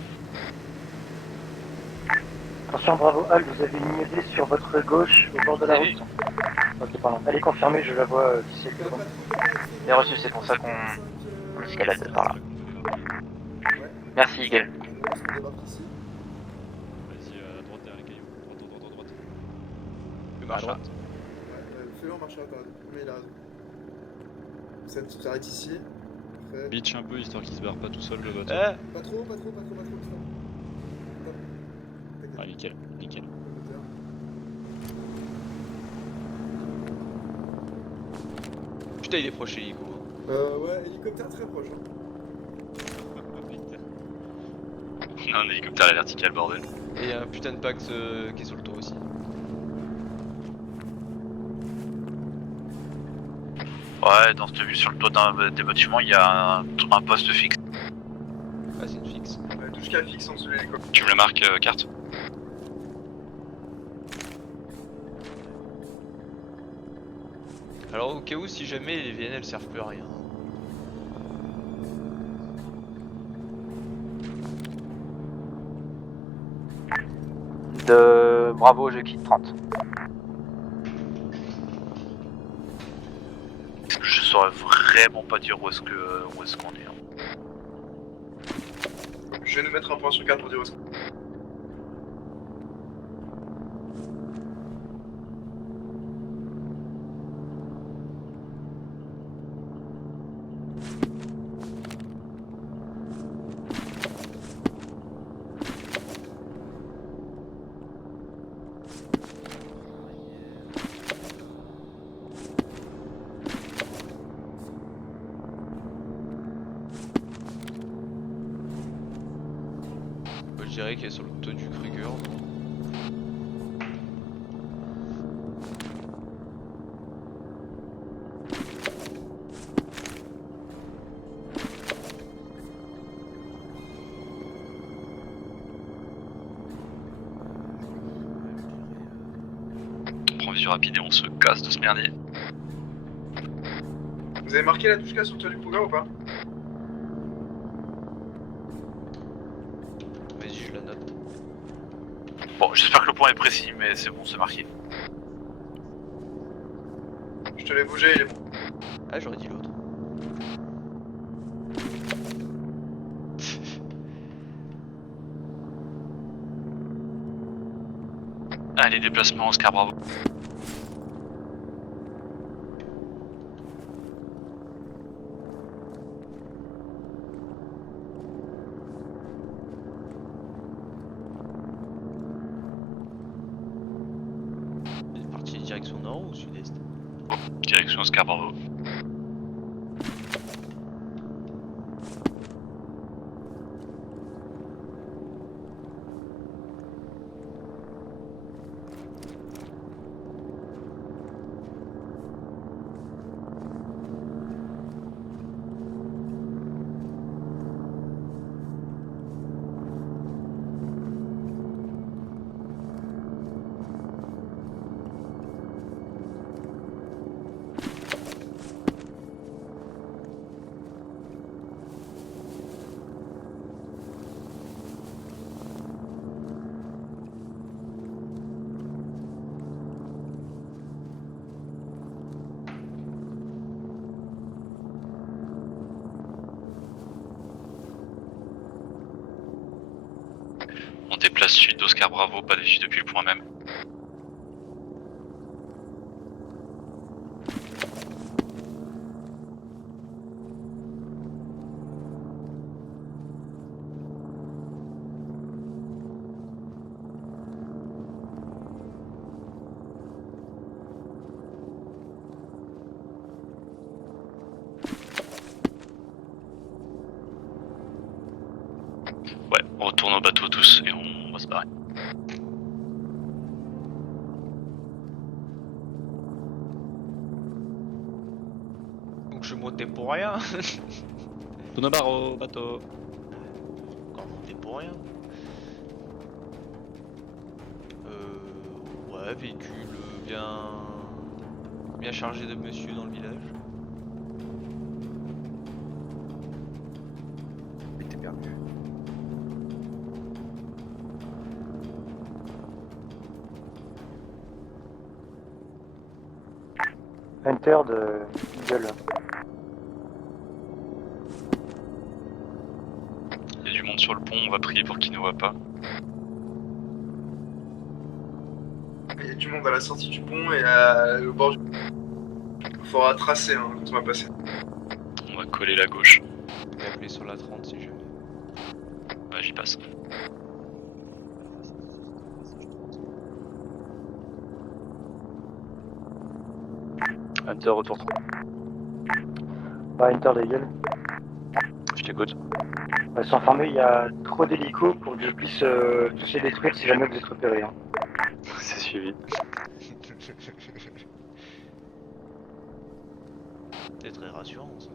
Attention, bravo Al, vous avez une idée sur votre gauche au bord de la route. Ok, pardon. Allez, confirmez, je la vois d'ici le temps. Bien reçu, c'est pour ça qu'on escalade par là. Merci, Eagle. On débarque ici. Vas-y, à droite derrière les cailloux. Droite. Je marche là. Fais-le en marche arrière. Mais il a raison. Ça s'arrête ici. Après. Beach un peu histoire qu'il se barre pas tout seul le bateau. Pas trop. Ah, nickel. Putain, il est proche hélico. Ouais, hélicoptère très proche. Hein. On a un hélicoptère à la verticale, bordel. Et un putain de pacte qui est sur le toit aussi. Ouais, dans cette vue sur le toit des bâtiments, il y a un poste fixe. Ah, c'est une fixe. Touche qu'à fixe en dessous de l'hélicoptère. Tu me la marques, carte? Alors, au cas où, si jamais les VNL servent plus à rien. De Bravo, je quitte 30. Je saurais vraiment pas dire où est-ce qu'on est. Hein. Je vais nous mettre un point sur 4 pour dire où est-ce qu'on est. Je dirais qu'elle est sur le toit du Kruger. On prend visu rapide et on se casse de ce merdier. Vous avez marqué la touche K sur le toit du Kruger ou pas? Vas-y, je la note. Bon, j'espère que le point est précis, mais c'est bon, c'est marqué. Je te l'ai bougé, il est bon. Ah, j'aurais dit l'autre. Allez, déplacement, Oscar Bravo. Il est parti direction nord ou sud-est? Direction Oscar Bravo. Base sud d'Oscar Bravo, pas déçu depuis le point même. Ouais, on retourne au bateau tous et on va se barrer. Donc je montais pour rien. Tous nos barres au bateau. Encore monter pour rien. Ouais, véhicule bien chargé de monsieur dans le village. Il était perdu. Hunter de Eagle. Il y a du monde sur le pont, on va prier pour qu'il ne voit pas. Il y a du monde à la sortie du pont et au bord du... Il faudra tracer hein, quand on va passer. On va coller la gauche. Je vais appeler sur la 30 si jamais. Ouais, j'y passe. Hunter, retour 3. Bah, Hunter de Eagle. Je t'écoute. Sans informer, il y a trop d'hélicos pour que je puisse tous les détruire si jamais vous êtes repérés. Hein. C'est suivi. C'est très rassurant ça.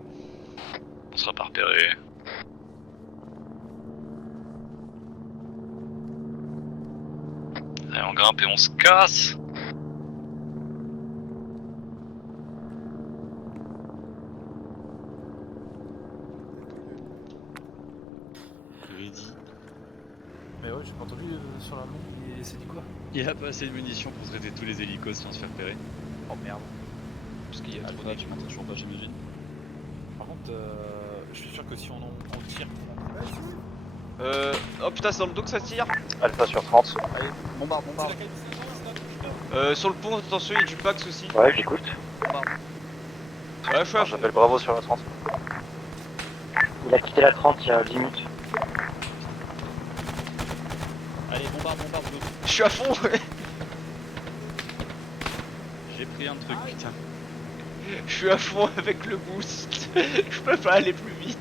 On sera pas repéré. Allez, on grimpe et on se casse. Mais ouais, j'ai pas entendu sur la longue, et c'est dit quoi? Il y a pas assez de munitions pour traiter tous les hélicos si on se fait repérer. Oh merde. Parce qu'il y a trop tu m'entends toujours pas, j'imagine. Par contre, je suis sûr que si on tire... Oh putain, c'est dans le dos que ça tire. Alpha sur 30. Allez, bombarde. Sur le pont, attention, il y a du Pax aussi. Ouais, j'écoute. Ouais, je suis à fond. J'appelle Bravo sur la 30. Il a quitté la 30 il y a 10 minutes. Allez, bombarde. Je suis à fond. J'ai pris un truc, putain. Je suis à fond avec le boost. Je peux pas aller plus vite.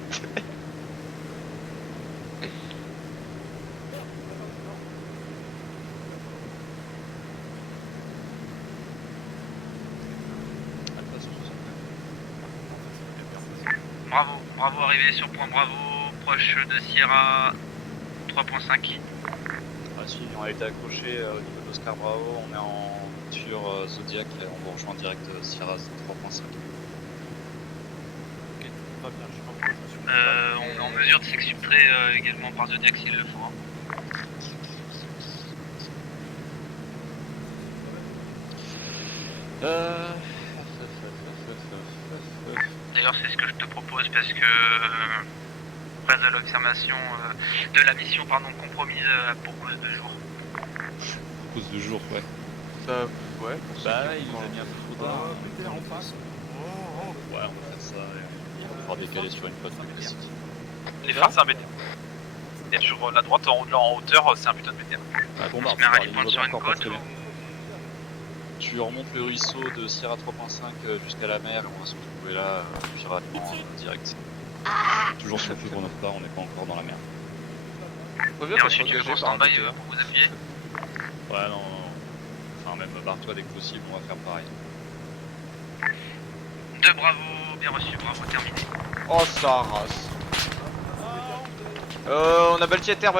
Bravo arrivé sur point Bravo, proche de Sierra 3.5. Ah si, on a été accroché au niveau d'Oscar Bravo, on est en sur Zodiac et on vous rejoint direct Sierra 3.5. Ok, pas bien, je sais pas pourquoi je me suis... On est en mesure de s'exfiltrer également par Zodiac s'il le faut. D'ailleurs, c'est ce que je te propose parce que base de l'observation de la mission compromise pour 2 jours. Pause de jour, ouais. Ça, ouais. Bah, il nous a mis un peu trop tard. Péter en face. Ouais, on va faire ça et on va pouvoir décaler sur une flotte plus classique. Les phares, c'est un BTR. Et sur la droite en hauteur, c'est un putain de BTR. Ah, On bombarde, se met un les rallye point niveaux sur une encore pas côte très ou... bien. Tu remontes le ruisseau de Sierra 3.5 jusqu'à la mer et on va se retrouver là piratement direct. Toujours sur le plus gros notre part, on n'est pas encore dans la mer. Et ensuite, tu fais stand-by pour vous appuyer. Ouais, non. Enfin, même barre-toi dès que possible, on va faire pareil. 2 Bravo, bien reçu, Bravo terminé. Oh, ça rase. On a Balti à terre.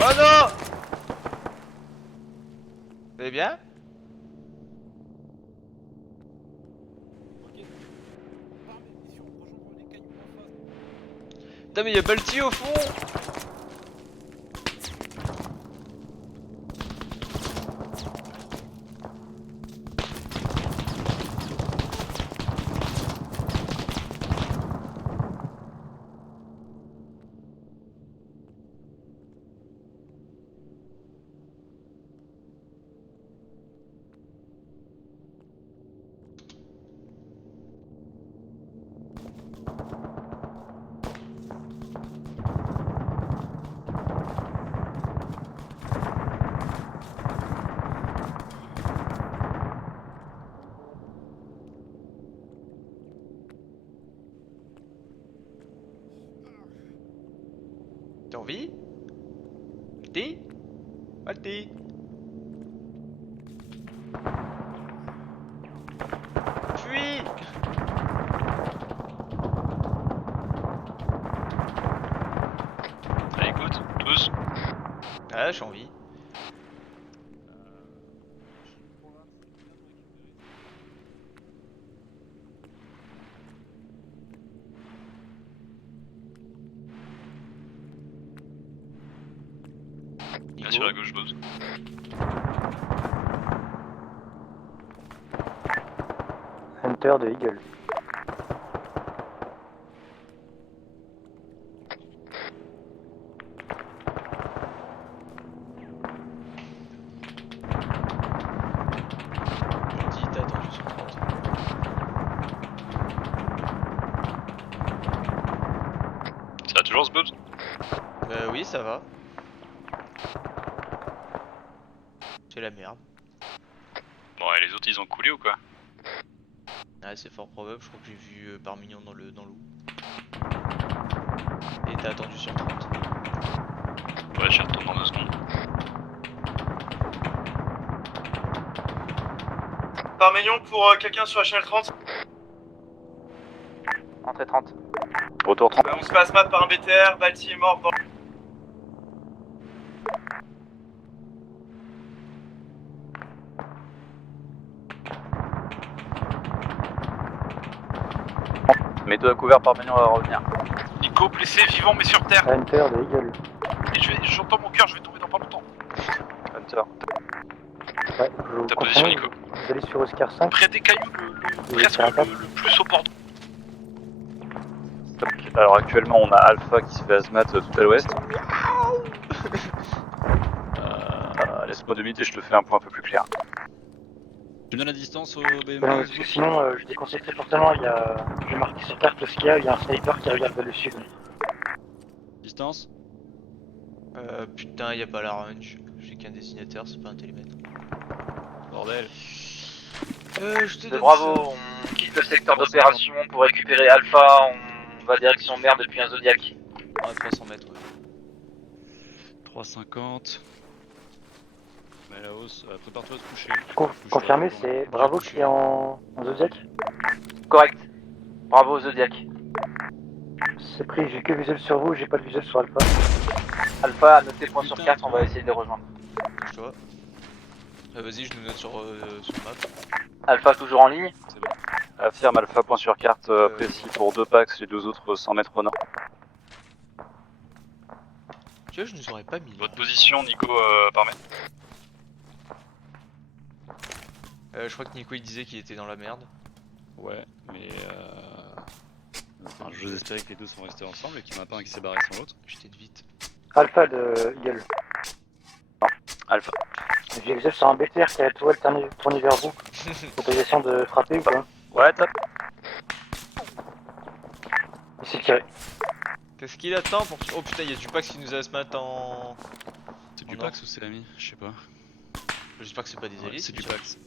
Oh non! Vous allez bien? Putain, mais y'a Balti au fond! T'es en vie? Malti? Malti? Fuis! Allez, écoute, tous. Ah, je suis en vie. Bien sur la gauche, Bose. Hunter de Eagle. Malti, t'as attendu sur 30. Ça va toujours ce Bose? Oui, ça va. C'est la merde. Bon, et les autres ils ont coulé ou quoi? Ah, c'est fort probable, je crois que j'ai vu Parmignon dans l'eau. Et t'as attendu sur 30. Ouais, j'y retourne dans 2 secondes. Parménion pour quelqu'un sur HL30. Entrée 30. Retour 30. On se passe mat par un BTR, Balti est mort dans... Mes deux à couvert, Parmenion va revenir. Nico, blessé, vivant mais sur terre. Hunter de Eagle. Et j'entends mon cœur, je vais tomber dans pas longtemps. Hunter. Ouais, je vous Ta position, confirme, Nico. vous allez sur Oscar 5. Près des cailloux, presque le plus au bord. Alors actuellement on a Alpha qui se fait Azmat tout à l'ouest. Laisse-moi 2 minutes et je te fais un point un peu plus clair. Tu me donnes la distance au BMW? Parce que sinon, je déconseille très fortement, je vais marquer sur carte ce qu'il y a, il y a un sniper qui regarde vers le sud. Distance? Putain, y a pas la range. J'ai qu'un dessinateur, c'est pas un télémètre. Bordel. Je te donne Bravo, ça. on quitte le secteur d'opération pour récupérer Alpha, on va direction mer depuis un Zodiac. Ah, 300 mètres, ouais. 350. Mais la hausse, prépare-toi à te coucher. Confirmé, c'est Bravo qui est en Zodiac. Correct. Bravo Zodiac. C'est pris, j'ai que visuel sur vous, j'ai pas de visuel sur Alpha. Alpha, notez point sur 4, on va essayer de les rejoindre. Je te vois. Vas-y, je nous note sur le map. Alpha toujours en ligne. C'est bon. Affirme Alpha, point sur carte précis pour 2 packs, les 2 autres 100 mètres au nord. Tu vois, je nous aurais pas mis. Votre position, Nico, Parmen. Je crois que Nico il disait qu'il était dans la merde. Ouais, mais enfin, je espérais que les deux sont restés ensemble et qu'il y en a pas un qui s'est barré sans l'autre. J'étais de vite. Alpha de Eagle. Alpha. J'ai visuel sur un BTR qui a tout tourné vers vous. Autorisation de frapper ou pas? Ouais, top. Il s'est tiré. Qu'est-ce qu'il attend pour... Oh putain, il y a du Pax qui nous a ce matin en... C'est du en Pax ou c'est l'ami? Je sais pas. J'espère que c'est pas des Ouais, élites. c'est du Pax.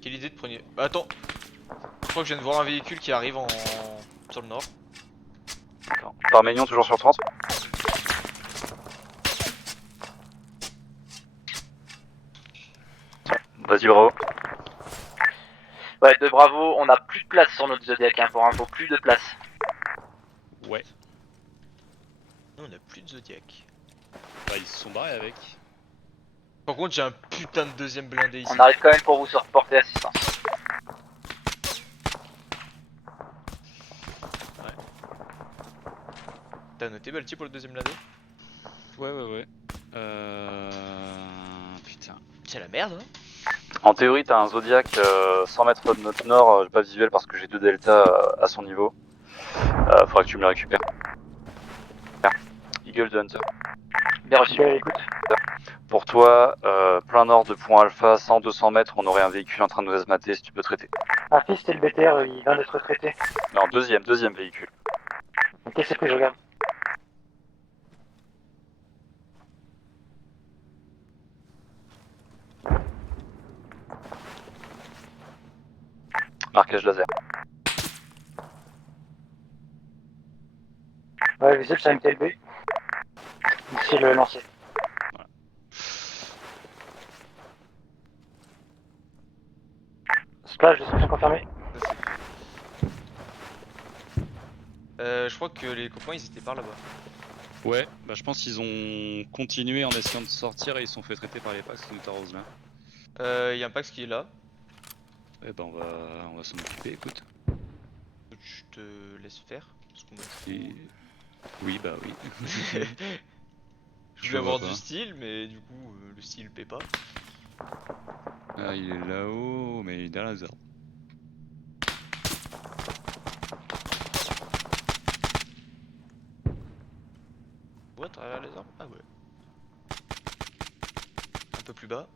Quelle idée de premier... Attends. Je crois que je viens de voir un véhicule qui arrive en... sur le nord. Parmenion toujours sur 30. Vas-y, bravo. Ouais, de Bravo, on a plus de place sur notre Zodiac, hein, pour info, plus de place. Ouais. Non, on a plus de Zodiac. Bah, ils se sont barrés avec. Par contre, j'ai un putain de deuxième blindé ici. On arrive quand même pour vous se reporter assistance. T'as noté Balti pour le deuxième blindé? Ouais. Putain. C'est la merde, hein. En théorie, t'as un Zodiac 100 mètres de notre nord, j'ai pas visuel parce que j'ai 2 delta à son niveau. Faudra que tu me le récupères. Eagle de Hunter. Bien reçu. Écoute. Pour toi, plein nord de point alpha, 100-200 mètres, on aurait un véhicule en train de nous asmater si tu peux traiter. Ah, fils, c'était le BTR, il vient d'être traité. Non, deuxième véhicule. Ok, c'est pris, je regarde. Marquage laser. Ouais, le visuel, c'est un MTLB. Missile lancé. Splash, destruction confirmée. Je crois que les copains ils étaient par là-bas. Ouais, bah je pense qu'ils ont continué en essayant de sortir et ils se sont fait traiter par les Pax qui nous t'arrosent là. Y a un Pax qui est là. Eh ben on va s'en occuper, écoute. Je te laisse faire. Parce qu'on a Et... Oui, bah oui. Je voulais avoir vois du pas. style, mais du coup le style paie pas. Ah, il est là-haut, mais il est derrière les arbres. Ouais, travers les arbres. Ah ouais. Un peu plus bas.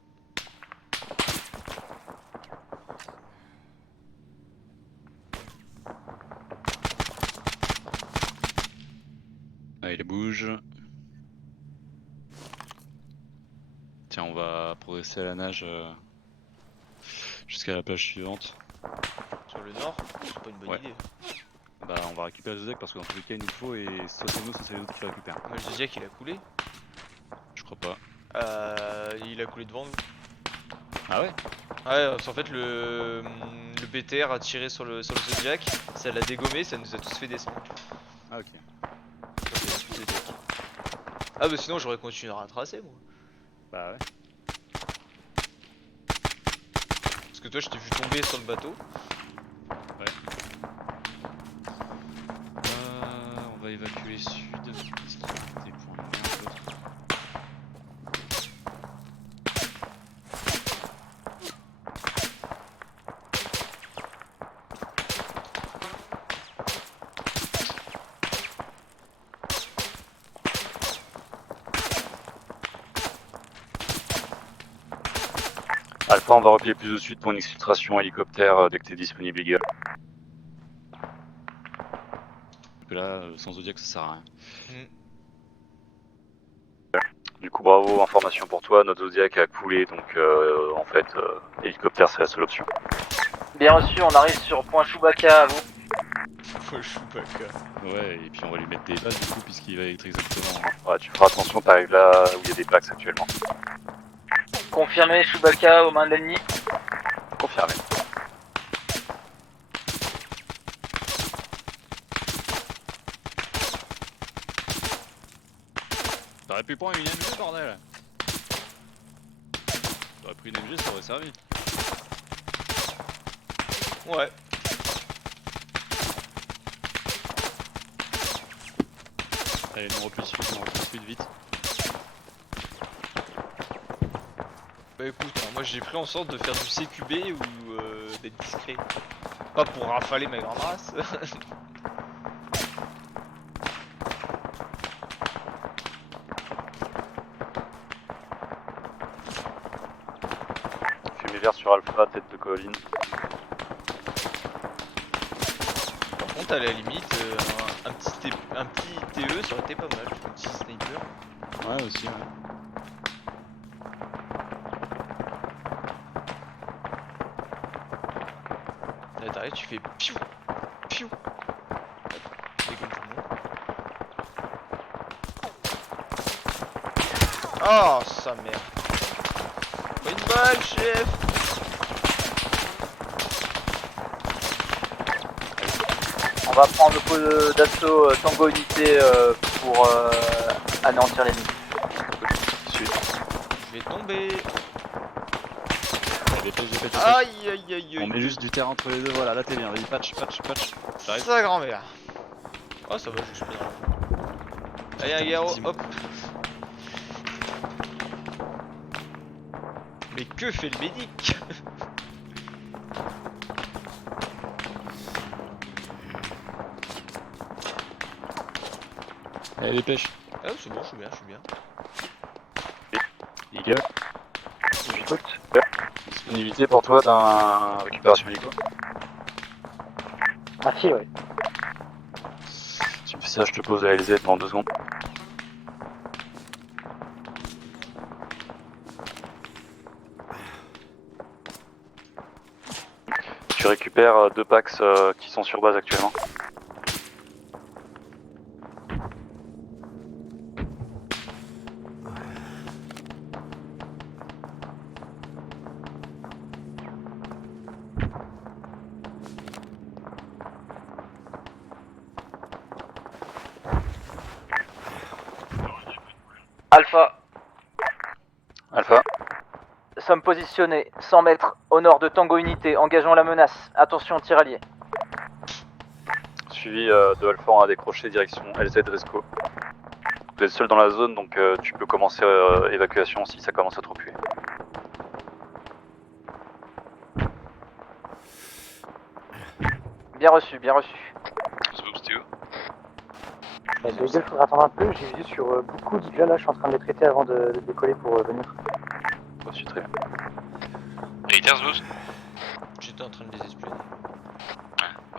Ah, il bouge. Tiens, on va progresser à la nage jusqu'à la plage suivante. Sur le nord, c'est pas une bonne Ouais. idée. Bah, on va récupérer le Zodiac parce que dans tous les cas, il nous le faut et soit c'est nous, soit c'est les autres qui le récupèrent. Mais le Zodiac il a coulé. Je crois pas. Il a coulé devant nous. Ah ouais? Ouais, parce qu'en fait le BTR a tiré sur le Zodiac, ça l'a dégommé, ça nous a tous fait descendre. Ah ok. Ah bah sinon j'aurais continué à retracer moi. Bah ouais. Parce que toi je t'ai vu tomber sur le bateau. Ouais. On va évacuer sud. Qu'est-ce qu'il y a des points de merde d'autres? Alpha, on va replier plus au sud pour une exfiltration hélicoptère dès que t'es disponible, Eagle. Parce que là, sans Zodiac, ça sert à rien. Du coup, bravo, information pour toi, notre Zodiac a coulé, donc en fait, hélicoptère c'est la seule option. Bien reçu, on arrive sur point Chewbacca à vous. Faut le Chewbacca. Ouais, et puis on va lui mettre des bases du coup, puisqu'il va être exactement. Ouais, tu feras attention, t'arrives là où il y a des Pax actuellement. Confirmé, Chewbacca aux mains de l'ennemi. Confirmé. T'aurais pu prendre une MG, bordel! T'aurais pris une MG, ça aurait servi. Ouais. Allez, non, replie suite, vite. Bah écoute, hein, moi j'ai pris en sorte de faire du CQB ou d'être discret. Pas pour rafaler ma grande race. Fumée vert sur Alpha, tête de colline. Par contre à la limite, un petit TE ça aurait été pas mal, un petit sniper. Ouais, aussi, ouais. Là t'arrives, tu fais piou piou. Tu dégoûtes tout le monde. Oh sa mère. Pas une balle, chef. On va prendre le pot d'assaut Tango Unité pour anéantir l'ennemi. Sud. Je vais tomber. Dépêche. Aïe aïe aïe On aïe. met juste du terre entre les deux, voilà, là t'es bien, vas-y, patch. J'arrive. Sa grand-mère. Oh ça va, je suis bien. Allez un garrot, hop. Mais que fait le médic? Allez, dépêche. Ah c'est bon, je suis bien. Eagle. J'écoute. Disponibilité pour toi d'un récupération hélico. Ah si, ouais. Tu me fais ça, je te pose la LZ dans 2 secondes. Tu récupères 2 Pax qui sont sur base actuellement. Alpha, Alpha. sommes positionnés 100 mètres au nord de Tango Unité, engageons la menace. Attention, tir allié. Suivi de Alpha, on a décroché direction LZ Resco. Vous êtes seul dans la zone, donc tu peux commencer évacuation si ça commence à trop puer. Bien reçu, bien reçu. C'était où? Il faudra attendre un peu, j'ai vu sur beaucoup d'IGA là, je suis en train de les traiter avant de décoller pour venir. Reçu, très bien. Militaire Zeus? J'étais en train de les espionner.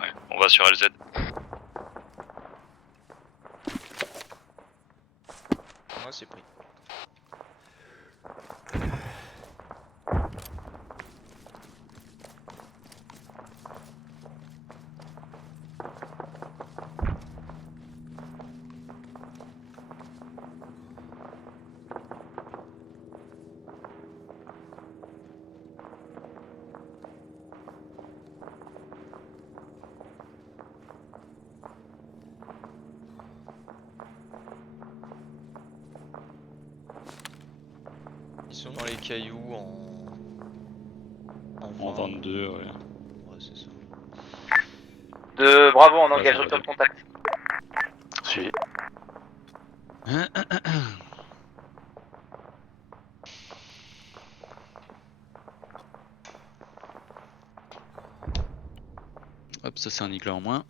Ouais, on va sur LZ. Moi c'est pris. Ils sont dans les cailloux en 22, ouais. Ouais, c'est ça. De Bravo, on engage Ouais, rupture de contact. Suivi. Hop, ça c'est un Igla en moins.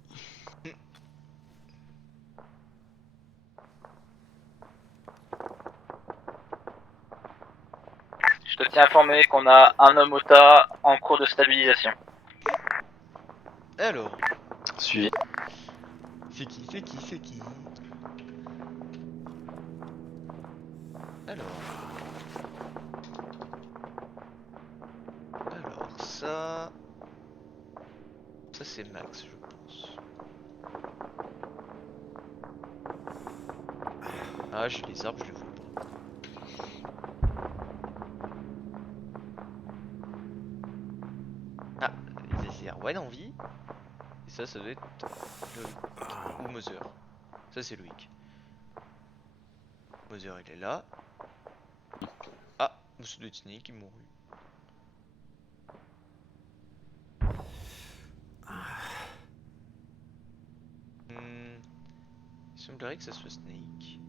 Je te tiens informé qu'on a un homme au tas en cours de stabilisation. Alors, Suivi. c'est qui Alors, ça c'est Max, je pense. Ah, j'ai les arbres, je les vois pas. Ah, c'est Erwan en vie. Et ça doit être Loïc. Ou Moser. Ça c'est Loïc. Moser il est là. Ah, ça doit être Snake qui mourut. Il semblerait que ça soit Snake.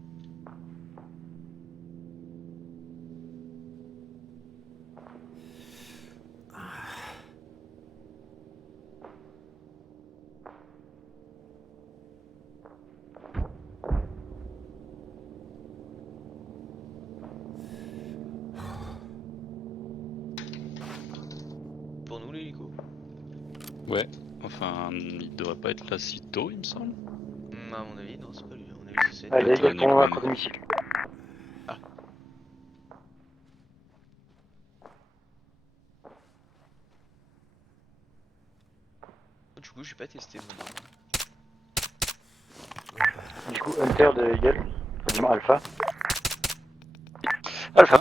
Pour nous l'hélico. Ouais, enfin, il devrait pas être là si tôt, il me semble. À mon avis, non, c'est pas lui. À mon avis, c'est Allez, il y a Nick pour Mann. un domicile. Du coup, j'ai pas testé mon arme. Du coup, Hunter de Eagle, dis-moi Alpha. Alpha.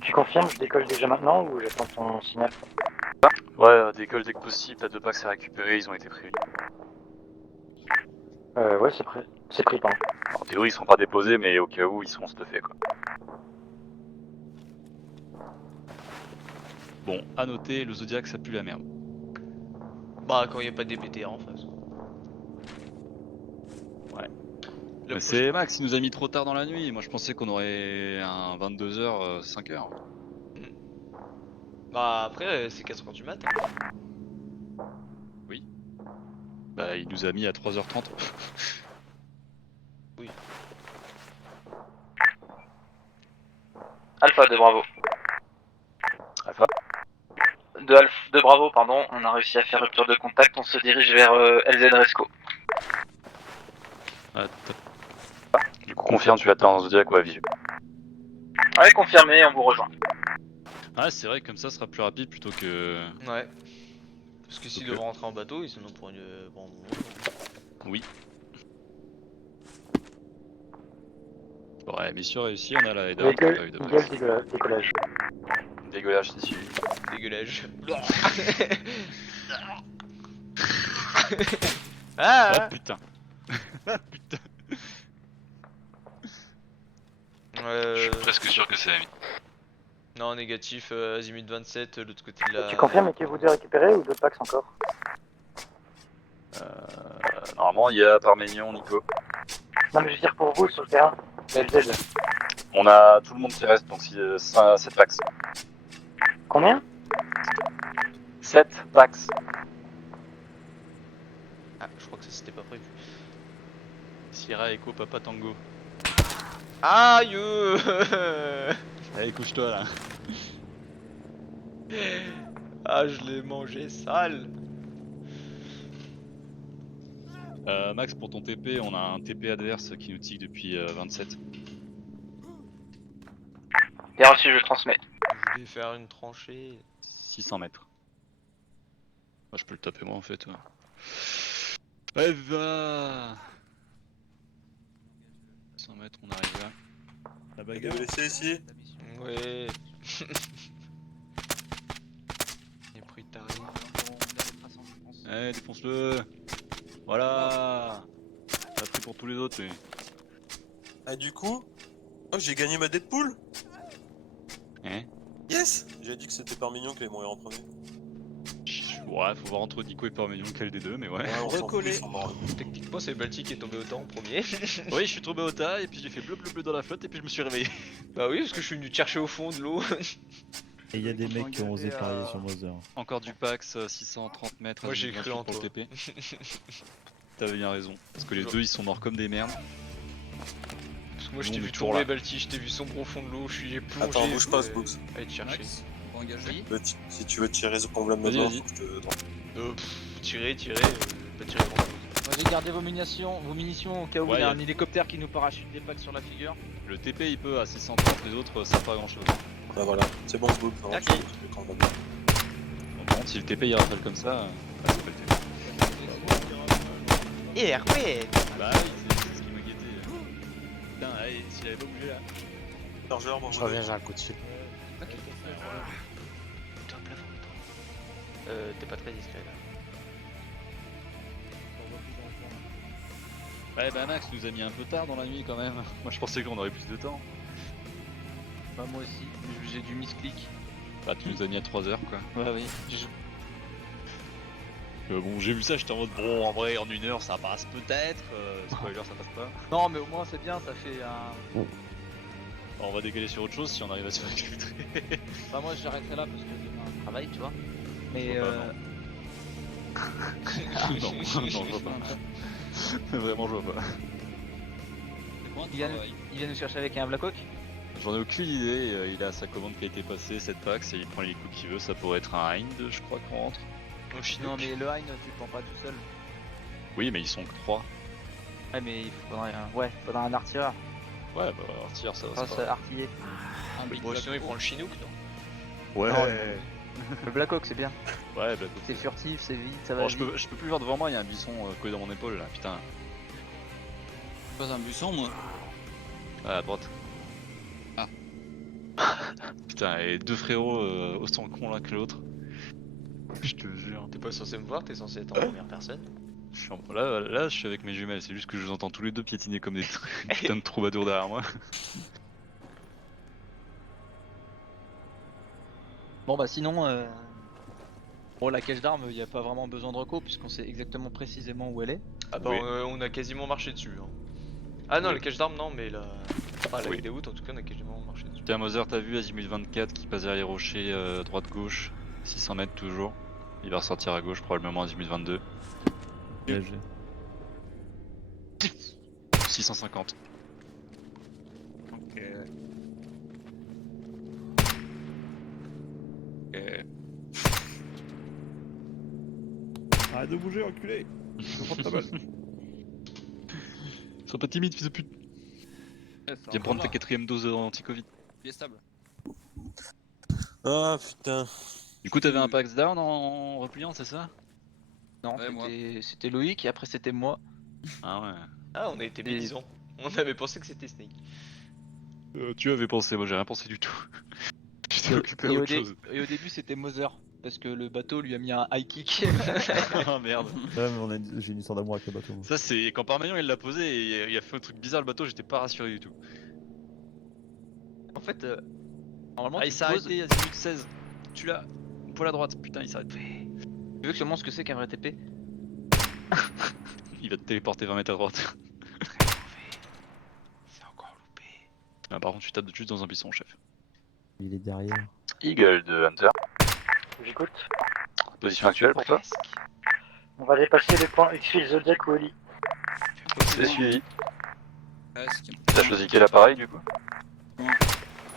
Tu confirmes, je décolle déjà maintenant ou j'attends ton signal? Ouais, décolle dès que possible, t'as 2 packs à récupérer, ils ont été prévus. Ouais, c'est prêt. C'est pris, pardon. En théorie, ils sont pas déposés, mais au cas où, ils seront stuffés, quoi. Bon, à noter, le Zodiac ça pue la merde. Bah, quand il n'y a pas de DPTR en face. Ouais. Le Mais c'est Max, il nous a mis trop tard dans la nuit. Moi je pensais qu'on aurait un 22h, 5h. Bah, après, c'est 4h du matin. Oui. Bah, il nous a mis à 3h30. Oui. Alpha de Bravo. Alpha. De Bravo, pardon, on a réussi à faire rupture de contact, on se dirige vers LZ Resco. Ah, Du coup, confirme, tu attends dans Zodiac ou à Visu. Ouais, confirmé, on vous rejoint. ah, c'est vrai, comme ça sera plus rapide plutôt que. Ouais. Parce que s'ils Ok. doivent rentrer en bateau, ils sont en pour une. Bon, Oui. Ouais, mission réussie, on a la header. Eagle, décollage. Dégueulasse, c'est suivi. dégueulage. Ah ah putain. Ah putain. c'est ami. Non, négatif, Azimut 27, l'autre côté de la... Tu confirmes que vous deux récupérez ou d'autres packs encore? Normalement, il y a Parménion, Nico. Non mais je veux dire pour vous sur le terrain. On a tout le monde qui reste, donc 7 packs. Combien? 7 packs. Ah, je crois que ça c'était pas prévu. Sierra Echo Papa Tango. Aïe. Allez, couche-toi là. Ah, je l'ai mangé sale. Max, pour ton TP, on a un TP adverse qui nous tique depuis 27. Bien reçu, je transmets. Je voulais faire une tranchée. 600 mètres. Moi, je peux le taper moi en fait. Ouais, va. 600 mètres, on arrive là. La bagarre. Vous laissez ici. Ouais. Les prix tarifs. Allez, défonce-le. Voilà. T'as pris pour tous les autres, lui. Ah, du coup, oh, j'ai gagné ma Deadpool. Hein? Yes. J'ai dit que c'était Parménion qui allait mourir en premier. Ouais, faut voir entre Nico et Parménion lequel des deux, mais ouais. Ouais, on s'en fout, Recoller. ils sont morts. Techniquement, c'est Balti qui est tombé au temps en premier. Oui, je suis tombé au tas, et puis j'ai fait bleu bleu bleu dans la flotte, et puis je me suis réveillé. Bah oui, parce que je suis venu te chercher au fond de l'eau. Et il y a des mecs qui ont osé parier sur Mother. Encore du Pax, 630 mètres. Moi, j'ai 28 cru en pour le toi. TP. T'avais bien raison, parce que les deux ils sont morts comme des merdes. Parce que moi, je Nous, t'ai on vu est toujours tomber, là. Balti, je t'ai vu sombre au fond de l'eau, j'ai plongé. Attends, bouge pas, ce box. Allez te chercher. Si tu veux tirer ce problème de Vas-y, mort, vas-y. faut que je te donne. Tirer, pas tirer grand chose. Vas-y, gardez vos munitions au cas où Ouais, il y a y a- un hélicoptère qui nous parachute des packs sur la figure. Le TP il peut à 630, les autres ça pas grand chose. Bah voilà, c'est bon ce book. Ok. Par contre, si le TP il rafale comme ça, c'est pas le TP. Et RP. Bah oui, c'est ce qui m'a guetté. Putain, allez, s'il avait pas bougé là. Chargeur, moi, Je reviens, j'ai un coup de fil. Ok. Putain, plafond. T'es pas très discret là. Ouais, bah Max nous a mis un peu tard dans la nuit quand même. Moi je pensais qu'on aurait plus de temps. Bah moi aussi, j'ai du misclick. Bah tu nous as mis à 3 heures quoi. Ouais, oui. Bon, j'ai vu ça, j'étais en mode bon, en vrai, en 1 heure ça passe peut-être. Spoiler, ça passe pas. Non mais au moins c'est bien, ça fait un... On va décaler sur autre chose si on arrive à se récupérer. Bah moi j'arrêterai là parce que demain je travaille, tu vois. Mais Je vois pas, non, non, je vois pas. Vraiment, je vois pas. il vient nous chercher avec un Black Hawk. J'en ai aucune idée, il a sa commande qui a été passée, cette packs, et il prend les coups qu'il veut, ça pourrait être un Hind, je crois qu'on rentre. Non mais le Hind tu le prends pas tout seul. Oui, mais ils sont que 3. Ouais mais il faudra un artilleur. Ouais, bah, artilleur, ça va. Enfin, c'est artillé. Bon, sinon, il prend le Chinook, non? Ouais, Non, le Black Hawk c'est bien. ouais, bah, C'est furtif, c'est vite, ça va bon, vite. je peux plus voir devant moi, il y a un buisson collé dans mon épaule là, putain. Pas un buisson, moi. Ouais, à droite. Ah. Putain, et deux frérots autant cons l'un que l'autre. Je te jure. T'es pas censé me voir, t'es censé être en première personne. Je suis là, je suis avec mes jumelles, c'est juste que je vous entends tous les deux piétiner comme des putains de troubadours derrière moi. Bon bah sinon, bon la cache d'armes, il n'y a pas vraiment besoin de reco puisqu'on sait exactement précisément où elle est. Ah bah, Oui. on a quasiment marché dessus. Hein. Ah non, Oui. la cache d'armes, non, mais la. Enfin, la Oui. des routes, en tout cas, on a quasiment marché dessus. Tiens, Mother, t'as vu Azimut 24 qui passe derrière les rochers, droite-gauche, 600 mètres toujours. Il va ressortir à gauche, probablement Azimut 22. 650. Ok. Arrête de bouger, enculé. Je prends ta balle. Sois pas timide, fils de pute. Viens prendre ta 4ème dose anti-Covid. Pied stable. Ah putain. Du coup, t'avais un Pax down en repliant, c'est ça? Non, Ouais, moi. c'était Loïc et après c'était moi. Ah ouais. Ah, on a été médisants. On avait pensé que c'était Snake. Tu avais pensé, moi j'ai rien pensé du tout. J'étais occupé à autre chose. Et au début c'était Mother parce que le bateau lui a mis un high kick. Ah merde. Ouais, mais j'ai une histoire d'amour avec le bateau. moi. Ça c'est quand Parménion il l'a posé et il a fait un truc bizarre le bateau, j'étais pas rassuré du tout. En fait, normalement, Ah, il tu s'est poses- arrêté à 16. Tu l'as. Poil à droite, putain, il s'arrête. Tu veux que je te montre ce que c'est qu'un vrai TP? Il va te téléporter 20 mètres à droite. C'est encore loupé. Ah, par contre, tu tapes juste dans un buisson, chef. Il est derrière. Eagle de Hunter. J'écoute. Position actuelle pour toi? On va dépasser les points X-Field, Zodiac ou Oli. C'est suivi. Presque. T'as choisi quel appareil du coup?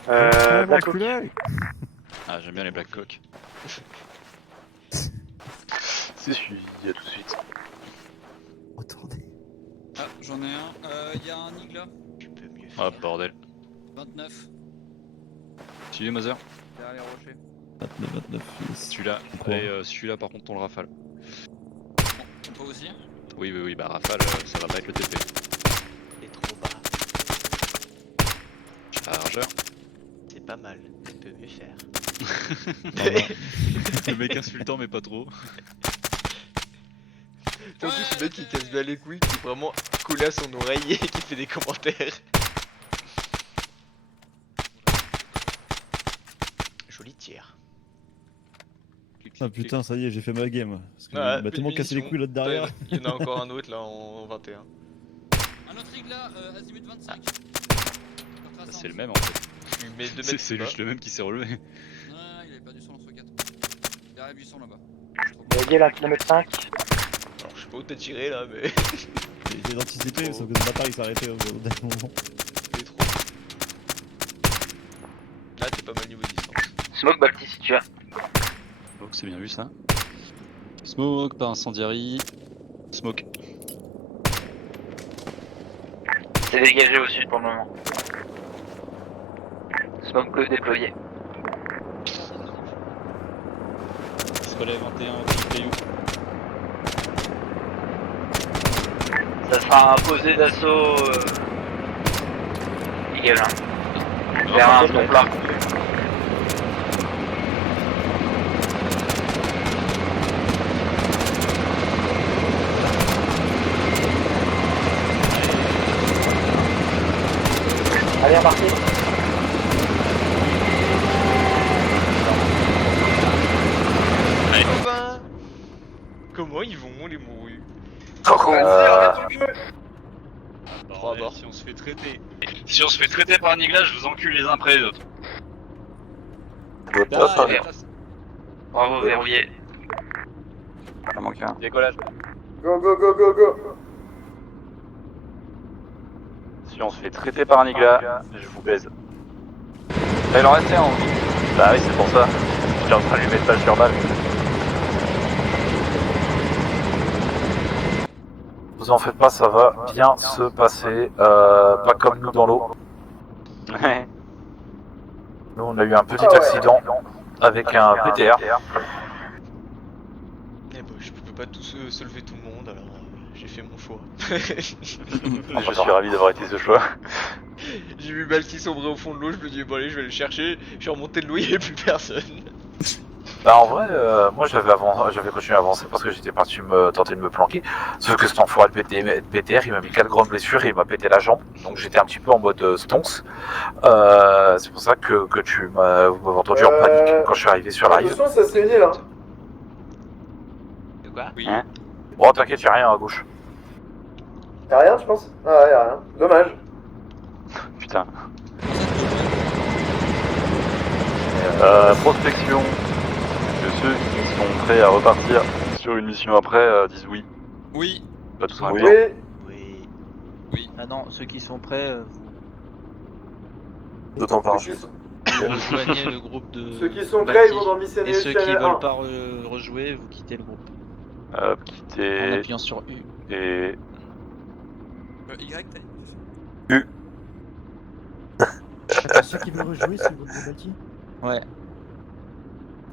Black Hawk. Ah, j'aime bien les Black Hawk. C'est suivi, à tout de suite. Retournez. Ah, j'en ai un. Y a un Nig là. Tu peux mieux Ah, faire. bordel. 29. Tu es Mother? Derrière les rochers. 29, yes. Celui-là. Quoi? Et celui-là, par contre, on le rafale. On peut aussi. Oui, bah rafale, ça va pas être le TP. Il est trop bas. Chargeur. C'est pas mal. Tu peux mieux faire. Le mec insultant, mais pas trop. En plus, le mec qui casse bien les couilles, qui est vraiment collé à son oreille et qui fait des commentaires. Joli tir. Ah putain, ça y est, j'ai fait ma game. Parce que Ouais, bah, tellement cassé les couilles l'autre derrière. Il y en a encore un autre là en 21. Un autre rig là, azimut 25. C'est le même en fait. Tu lui mets 2 C'est mètres plus bas. juste le même qui s'est relevé. Non, il avait perdu son lance-roquette. Derrière buisson là-bas. Eagle 1 km 5. Alors, je sais pas où t'as tiré là, mais. J'ai anticipé, sauf que ce bâtard il s'est arrêté au dernier moment. Il est trop. Là, t'es pas mal niveau distance. Smoke Balti si tu as. Oh, c'est bien vu ça. Smoke, pas incendiary. Smoke. C'est dégagé au sud pour le moment. Smoke déployé. Il se relève 21 au caillou. Ça sera un posé d'assaut. Eagle 1. Vers un ton plat. Allez, embarquez. Copain, comment ils vont les mourus? Trois morts. Si on se fait traiter. Si on se fait traiter par un Nigla, je vous encule les uns après les autres. Bravo, verrouillé. Il en manque un. Décollage. Go, go, go, go, go. Si on se fait traiter par un Igla, je vous baise. Ah, il en restait un en vie. Bah oui, c'est pour ça. J'étais en train de lui mettre balle sur balle. Vous en faites pas, ça va bien se passer. Pas comme nous dans l'eau. Nous, on a eu un petit accident avec un PTR. Eh ben, je peux pas tous se lever tout le monde, alors j'ai fait mon choix. Je suis ravi d'avoir été ce choix. J'ai vu Balti sombrer au fond de l'eau, je me dis bon allez je vais le chercher, je suis remonté de l'eau, il n'y avait plus personne. Bah en vrai, moi j'avais continué à avancer parce que j'étais parti tenter de me planquer. Sauf que cet enfoiré de PTR, il m'a mis 4 grandes blessures et il m'a pété la jambe. Donc j'étais un petit peu en mode stonks. C'est pour ça que vous m'avez entendu en panique quand je suis arrivé sur la rive. Attention, ça se réunit là. De quoi? Oui. Hein? Bon, t'inquiète, y'a rien à gauche. Y'a rien, je pense. Ah, y'a rien. Dommage. Putain. Prospection. Que ceux qui sont prêts à repartir sur une mission après disent oui. Oui. Pas tous Oui. Oui. Ah non, ceux qui sont prêts, D'autant pas. vous rejoignez le groupe de. Ceux qui sont prêts, ils vont dans Mission Et ceux qui Channel 1. veulent pas rejouer, vous quittez le groupe. En Quitter appuyant sur U. et... Y, t'as dit? Ceux qui veulent rejouer, c'est le groupe de Balti. Ouais.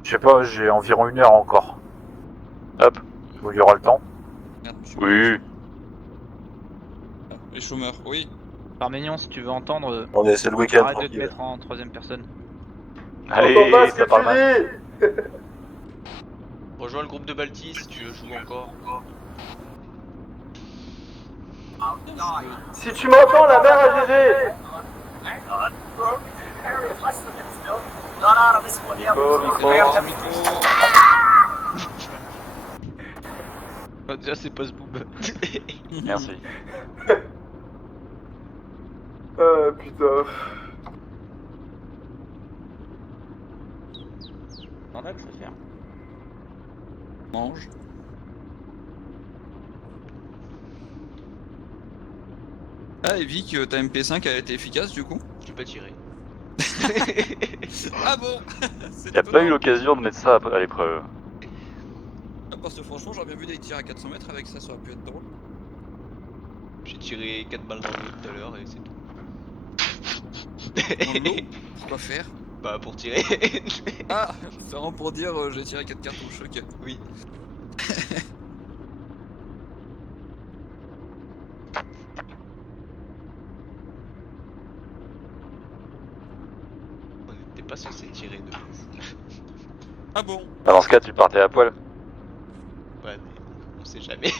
Je sais pas, j'ai environ 1 heure encore. Hop. Il y aura le temps. Merde, je suis Oui. Les chômeurs, oui. Parménion, si tu veux entendre, On est, c'est le week-end. arrête de te mettre en troisième personne. Allez, J'entends pas ce ça que parle mal. tu dis. Rejoins le groupe de Balti si tu veux jouer encore. Si tu m'entends, la mère à GG. Bah, déjà c'est pas ce boob. Merci. Putain. On a que ça faire. Mange. Ah, et Vic, ta MP5 elle a été efficace du coup? J'ai pas tiré. Ah bon? Il a pas eu l'occasion de mettre ça à l'épreuve. Parce que franchement, j'aurais bien vu des tirs à 400 mètres avec ça, ça aurait pu être drôle. J'ai tiré 4 balles dans le dos tout à l'heure et c'est tout. Dans le lot? Pourquoi faire? Bah pour tirer. Ah, c'est vraiment pour dire j'ai tiré 4 cartouches, ok. Oui. On n'était pas censé tirer de base. Ah bon? Dans ce cas, tu partais à poil. Ouais, mais on sait jamais.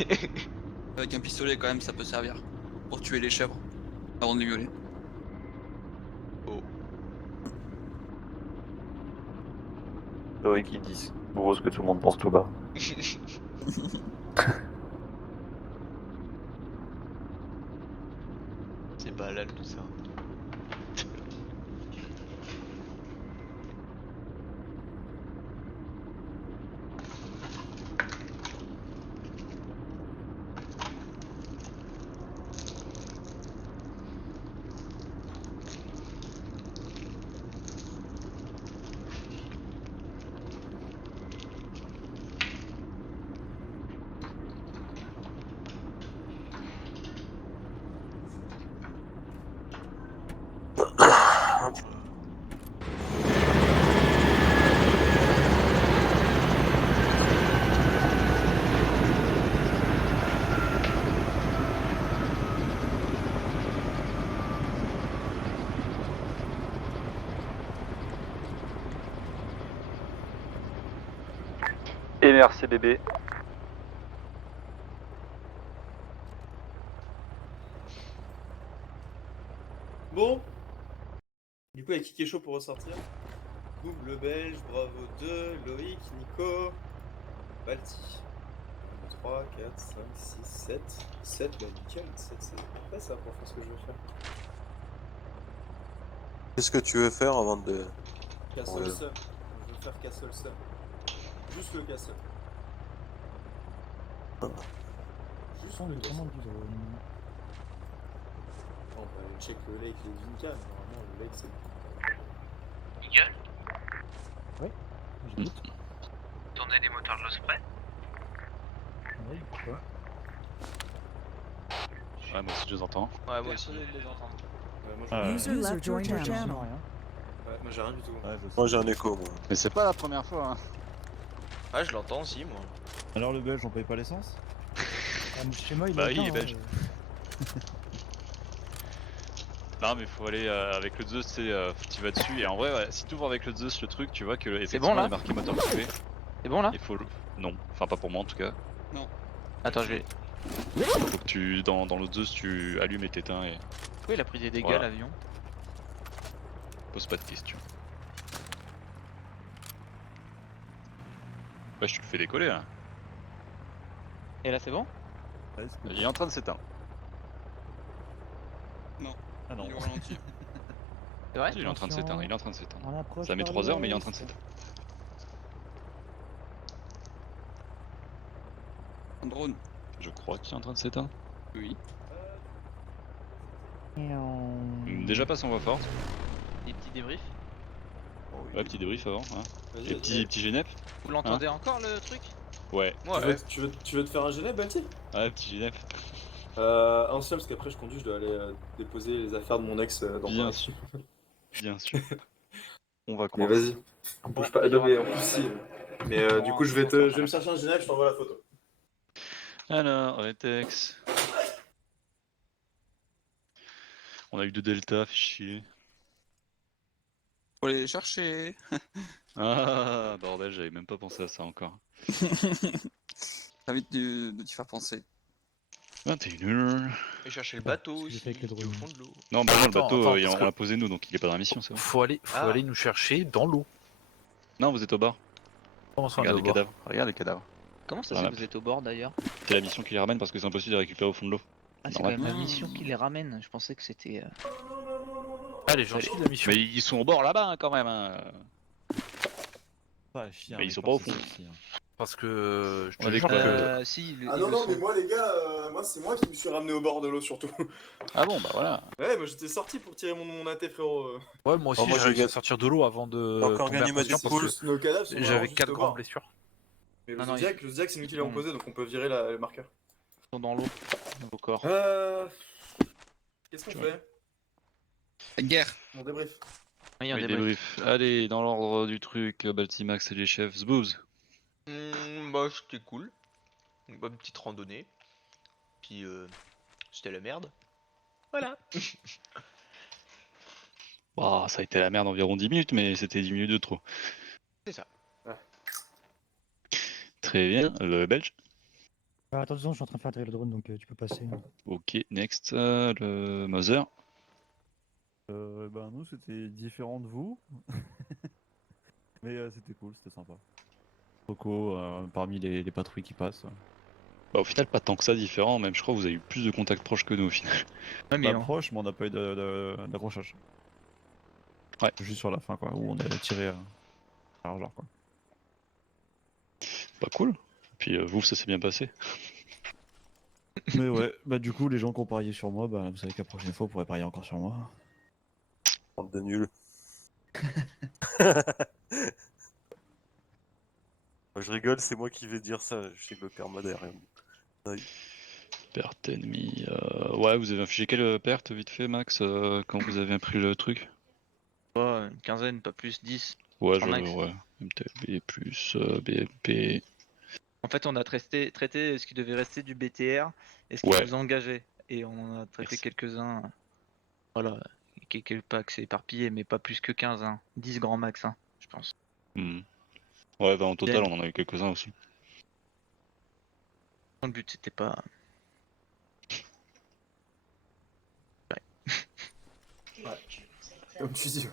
Avec un pistolet quand même, ça peut servir. Pour tuer les chèvres. Avant de les violer. Oh. Loïc qui dit gros ce que tout le monde pense tout bas. C'est pas halal tout ça. Et merci bébé. Bon. Du coup, il y a qui est chaud pour ressortir? Double belge, Bravo 2, Loïc, Nico, Balti. 3, 4, 5, 6, 7. 7, bah nickel, 7 c'est pas ça pour faire ce que je veux faire. Qu'est-ce que tu veux faire avant de... Castle Ouais. Sun. Je veux faire Castle Sun. Juste le Castle. Juste le Castle. On peut aller check le lake et Vinca, mais normalement le lake c'est... Miguel, Oui, j'écoute. tournez les moteurs de l'Osprey. Oui, pourquoi? Ouais, moi aussi je les entends. Ouais, moi aussi. moi, User left your channel. Ouais, moi j'ai rien du tout. Moi j'ai un écho, moi. Mais c'est pas la première fois, hein. Ah, je l'entends aussi, moi. Alors le belge, on paye pas l'essence? Chez moi, il Bah est oui, il est éteint, belge. Non mais faut aller avec le Zeus, tu vas dessus et en vrai ouais, si tu ouvres avec le Zeus le truc tu vois que effectivement là il est marqué moteur coupé. C'est bon là? Il faut non, enfin pas pour moi en tout cas. Non. Attends, je vais. Faut que tu dans le Zeus tu allumes et t'éteins et Pourquoi il a pris des dégâts Voilà. l'avion? pose pas de questions. Ouais je te le fais décoller là. Et là c'est bon? Il est en train de s'éteindre. Ah non. Il est ralenti. C'est vrai? Il est en train de s'éteindre, il est en train de s'éteindre. On approche Ça met par 3 heures mais il est en l'ouest. train de s'éteindre. Un drone. Je crois qu'il est en train de s'éteindre. Oui. Déjà passe en voie forte. Des petits débriefs. Ouais petit débrief avant. Hein. Vas-y, Et petit Genep. Vous l'entendez encore le truc? Ouais. Ouais. Tu veux te faire un Genève, Balti? Ouais petit Genep. Un seul, parce qu'après je conduis, je dois aller déposer les affaires de mon ex dans Bien Paris. sûr. Bien sûr. On va Mais croire. vas-y, bouge pas. Non, mais en plus, si. Mais du coup, je vais me chercher un Genève, je t'envoie la photo. Alors, Retex. On a eu 2 Delta, fait chier. Faut aller les chercher. Ah, bordel, j'avais même pas pensé à ça encore. T'as envie de t'y faire penser. 21h. Et chercher le bateau ce que j'ai aussi, fait avec les qui est au drones. fond de l'eau. Non, bah non, le Attends, bateau, attends, on parce que- l'a posé nous, donc il est pas dans la mission, c'est bon. Faut Ah. aller nous chercher dans l'eau. Non, vous êtes au bar. Comment ça, on est Regarde au les bord cadavres. Regarde les cadavres. Comment ça Dans se la fait que map. vous êtes au bord d'ailleurs? C'est la mission qui les ramène parce que c'est impossible de les récupérer au fond de l'eau. Ah, c'est Dans quand la même la map. mission qui les ramène. Je pensais que c'était. Ah, les gens chient la mission. Mais ils sont au bord là-bas hein, quand même. Hein. Pas à chier, Mais hein, ils sont les pas au corps, c'est fond. sexy, hein. Parce que je On te a des jure corps. que. Si, Ah ils non, le non, sont. mais moi les gars, moi c'est moi qui me suis ramené au bord de l'eau surtout. Ah bon, bah voilà. Ouais, moi j'étais sorti pour tirer mon AT frérot. Ouais, moi aussi, Oh, moi, j'ai j'ai réussi à gagné. sortir de l'eau avant de J'ai encore tomber gagné ma inconscient Deadpool. parce que Nos cadavres sont vraiment j'avais juste 4 au grandes bord. blessures. Mais Non, non, le Zodiac c'est nous qui l'avons sont- posé donc on peut virer le marqueur. Ils sont dans l'eau, vos corps. Qu'est-ce qu'on fait? Guerre. On débrief. Oui, on Oui, débrief. débrief. Allez, dans l'ordre du truc, Baltimax et les chefs, Zbooz. Bah, c'était cool. Une bonne petite randonnée. Puis, c'était la merde. Voilà. Bah, ça a été la merde environ 10 minutes, mais c'était 10 minutes de trop. C'est ça. Très bien, le belge. Attention, je suis en train de faire atterrir le drone, donc tu peux passer. Ok, next, le Mother. Ben nous c'était différent de vous. Mais c'était cool, c'était sympa. Coco, parmi les patrouilles qui passent. Bah, au final, pas tant que ça différent, même je crois que vous avez eu plus de contacts proches que nous au final. Ouais, mais Bah, proche, mais on n'a pas eu d'accrochage. Ouais. Juste sur la fin, quoi, où on a tiré à largeur, quoi. Bah, cool. Puis vous, ça s'est bien passé. Mais ouais, bah du coup, les gens qui ont parié sur moi, bah vous savez que la prochaine fois, vous pourrez parier encore sur moi. Bande de nuls. Je rigole, c'est moi qui vais dire ça. Je sais que le karma derrière. Ouais. Perte ennemie. Ouais, vous avez affiché quelle perte vite fait, Max, quand vous avez pris le truc? pas une quinzaine, pas plus, 10. Ouais, Grand max. ouais. MTB plus BMP. En fait, on a traité ce qui devait rester du BTR et ce qui Ouais. nous engageait. Et on en a traité Merci. quelques-uns. Voilà, quelques packs c'est éparpillé, mais pas plus que 15. 10 grands max, je pense. Ouais, bah en total, Bien. on en a eu quelques-uns aussi. Le but, c'était pas. Ouais. Comme tu dis.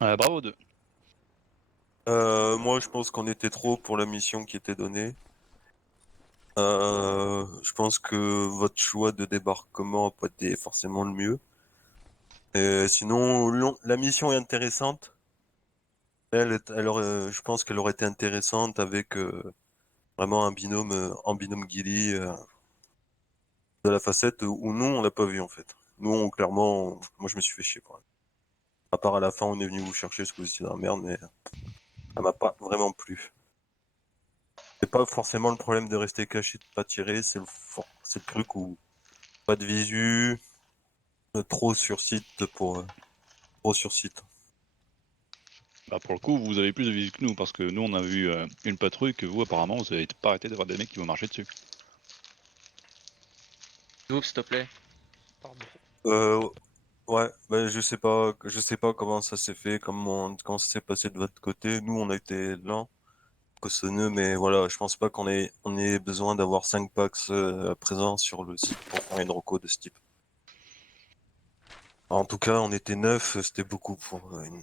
Bravo 2. Moi, je pense qu'on était trop pour la mission qui était donnée. Je pense que votre choix de débarquement n'a pas été forcément le mieux. Sinon, la mission est intéressante. Je pense qu'elle aurait été intéressante avec vraiment un binôme en binôme Gilly de la facette où nous, on l'a pas vu en fait. Nous, clairement, moi, je me suis fait chier. Quoi. À part à la fin, on est venu vous chercher parce que vous étiez dans la merde, mais ça m'a pas vraiment plu. C'est pas forcément le problème de rester caché, de pas tirer, c'est le truc où pas de visu, trop sur site pour trop sur site. Bah pour le coup, vous avez plus de visite que nous, parce que nous on a vu une patrouille que vous apparemment vous avez pas arrêté d'avoir des mecs qui vont marcher dessus. Oups, s'il te plaît. Ouais, bah je sais pas comment ça s'est fait, comment ça s'est passé de votre côté. Nous on a été lents, cossonneux, mais voilà, je pense pas qu'on ait besoin d'avoir 5 packs présents sur le site pour faire une reco de ce type. En tout cas, on était 9, c'était beaucoup pour une.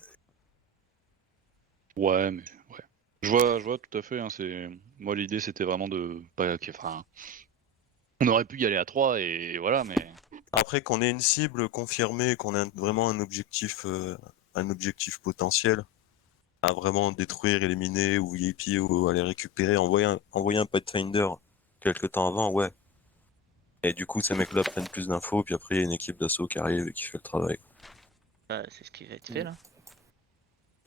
Ouais, mais ouais. Je vois tout à fait. Hein, moi l'idée c'était vraiment de pas. Enfin, on aurait pu y aller à 3 et voilà, mais. Après qu'on ait une cible confirmée, qu'on ait vraiment un objectif potentiel à vraiment détruire, éliminer ou VIP ou aller récupérer, envoyer un Pathfinder quelque temps avant, ouais. Et du coup, ces mecs-là prennent plus d'infos, puis après il y a une équipe d'assaut qui arrive et qui fait le travail. Bah, c'est ce qui va être fait là.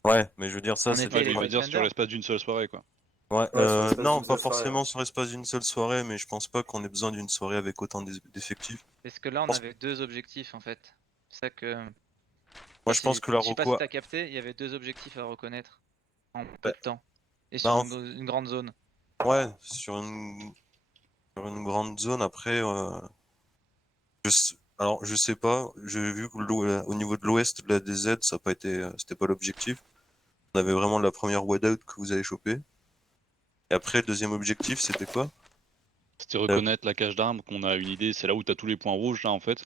Ouais, mais je veux dire ça, On c'est était les Je veux dire sur Pathfinder. l'espace d'une seule soirée quoi. Ouais, sur l'espace non, d'une pas seule soirée, forcément ouais. sur l'espace d'une seule soirée, mais je pense pas qu'on ait besoin d'une soirée avec autant d'effectifs. Parce que là, on pense- avait deux objectifs en fait. C'est ça que. Moi, je pense que la Je sais pas reco. si t'as capté, il y avait deux objectifs à reconnaître en peu de temps. Et Bah, sur une grande zone. Ouais, sur une grande zone, après. Alors, je sais pas, j'ai vu que au niveau de l'ouest de la DZ, ça a pas été, c'était pas l'objectif. On avait vraiment la première wide-out que vous avez chopé. Et après, le deuxième objectif, c'était quoi? C'était reconnaître la cache d'armes, qu'on a une idée, c'est là où t'as tous les points rouges là en fait.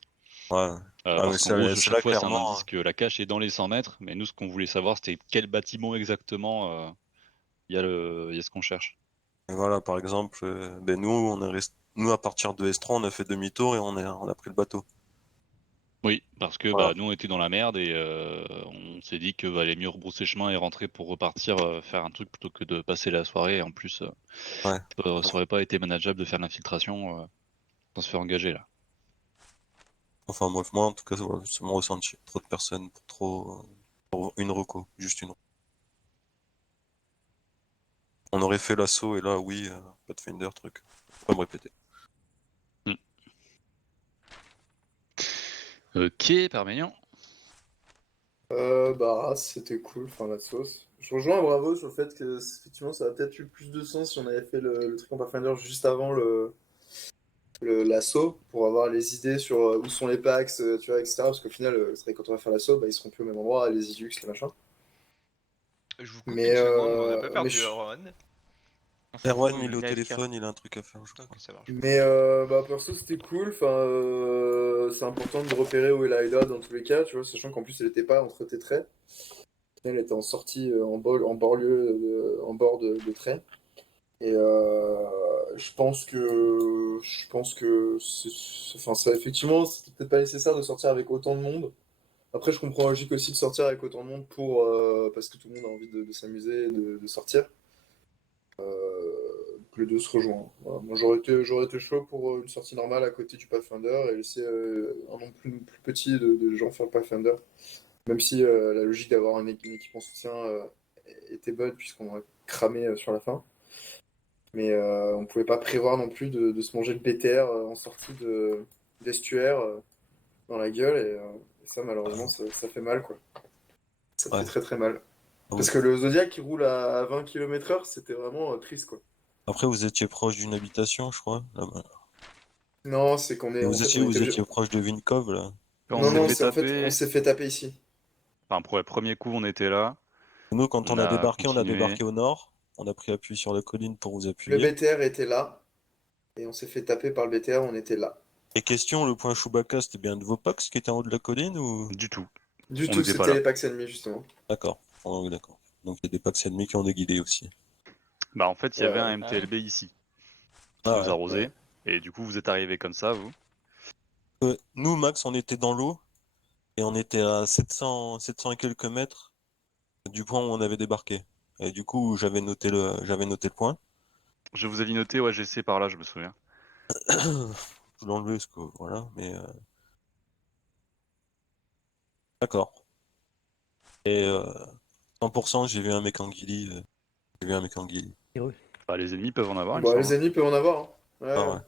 Ouais. Parce qu'en gros, chaque là, fois c'est un clairement, indice que la cache est dans les 100 mètres, mais nous ce qu'on voulait savoir c'était quel bâtiment exactement il y a ce qu'on cherche. et voilà, par exemple, ben nous, à partir de Estran, on a fait demi-tour et on a pris le bateau. Oui, parce que Voilà. nous on était dans la merde et on s'est dit que valait mieux rebrousser chemin et rentrer pour repartir faire un truc plutôt que de passer la soirée. Et en plus, Ouais. ça aurait pas été manageable de faire l'infiltration sans se faire engager là. Enfin, bref, moi, en tout cas, voilà, c'est mon ressenti. Trop de personnes pour une reco, juste une. On aurait fait l'assaut et là, oui, Pathfinder, truc. Faut pas me répéter. Ok, Parménian. Bah, c'était cool, enfin la sauce. Je rejoins Bravo sur le fait que effectivement ça a peut-être eu plus de sens si on avait fait le truc en Pathfinder juste avant l'assaut pour avoir les idées sur où sont les packs, tu vois, etc. Parce qu'au final, c'est vrai que quand on va faire l'assaut, bah, ils seront plus au même endroit, les Idux, les machins. Je vous coupe Mais, une seconde, mais on n'a pas mais perdu je- Erwan. Erwan, Ou il est au AFK. téléphone, il a un truc à faire, je crois. Ok, ça marche. Mais bah, perso, c'était cool. Enfin, c'est important de repérer où est Layla dans tous les cas, tu vois, sachant qu'en plus, elle était pas entre tes traits. Elle était en sortie, en banlieue, en bord de trait. Et enfin, ça, effectivement, c'était peut-être pas nécessaire de sortir avec autant de monde. Après, je comprends la logique aussi de sortir avec autant de monde parce que tout le monde a envie de s'amuser, de sortir. Que les deux se rejoignent. Voilà. Moi, j'aurais été chaud pour une sortie normale à côté du Pathfinder et laisser un nombre plus petit de gens faire le Pathfinder. Même si la logique d'avoir une équipe en soutien était bonne puisqu'on a cramé sur la fin. Mais on pouvait pas prévoir non plus de se manger le BTR en sortie d'estuaire dans la gueule et ça malheureusement ça fait mal quoi. Ça fait très très mal. Parce que le Zodiac qui roule à 20 km/h c'était vraiment triste quoi. Après, vous étiez proche d'une habitation, je crois, là-bas. Non, c'est qu'on est. Vous étiez proche de Vinkov, là. Non, c'est en fait on s'est fait taper ici. Enfin, pour le premier coup, on était là. Nous, quand on a débarqué, on a continué. débarqué au nord. On a pris appui sur la colline pour vous Le appuyer. BTR était là et on s'est fait taper par le BTR, on était là. Et question, le point Chewbacca, c'était bien de vos Pax qui étaient en haut de la colline ou? Du tout. Du tout, c'était les Pax ennemis justement. D'accord. Oh, oui, d'accord. Donc il y a des Pax ennemis qui ont des guidés aussi. Bah en fait, il y avait un Ouais. MTLB ici qui Ah nous a ouais. arrosé. Et du coup, vous êtes arrivés comme ça, vous. Nous, Max, on était dans l'eau et on était à 700 et quelques mètres du point où on avait débarqué. Et du coup, j'avais noté le point. Je vous avais noté, ouais, GC par là, je me souviens. Je l'ai enlevé, parce que voilà, mais. D'accord. Et 100%, j'ai vu un mec en ghillie. J'ai vu un mec en ghillie. Bah, les ennemis peuvent en avoir, il me Bah, semble. les ennemis peuvent en avoir. Hein. Ouais. Ah ouais.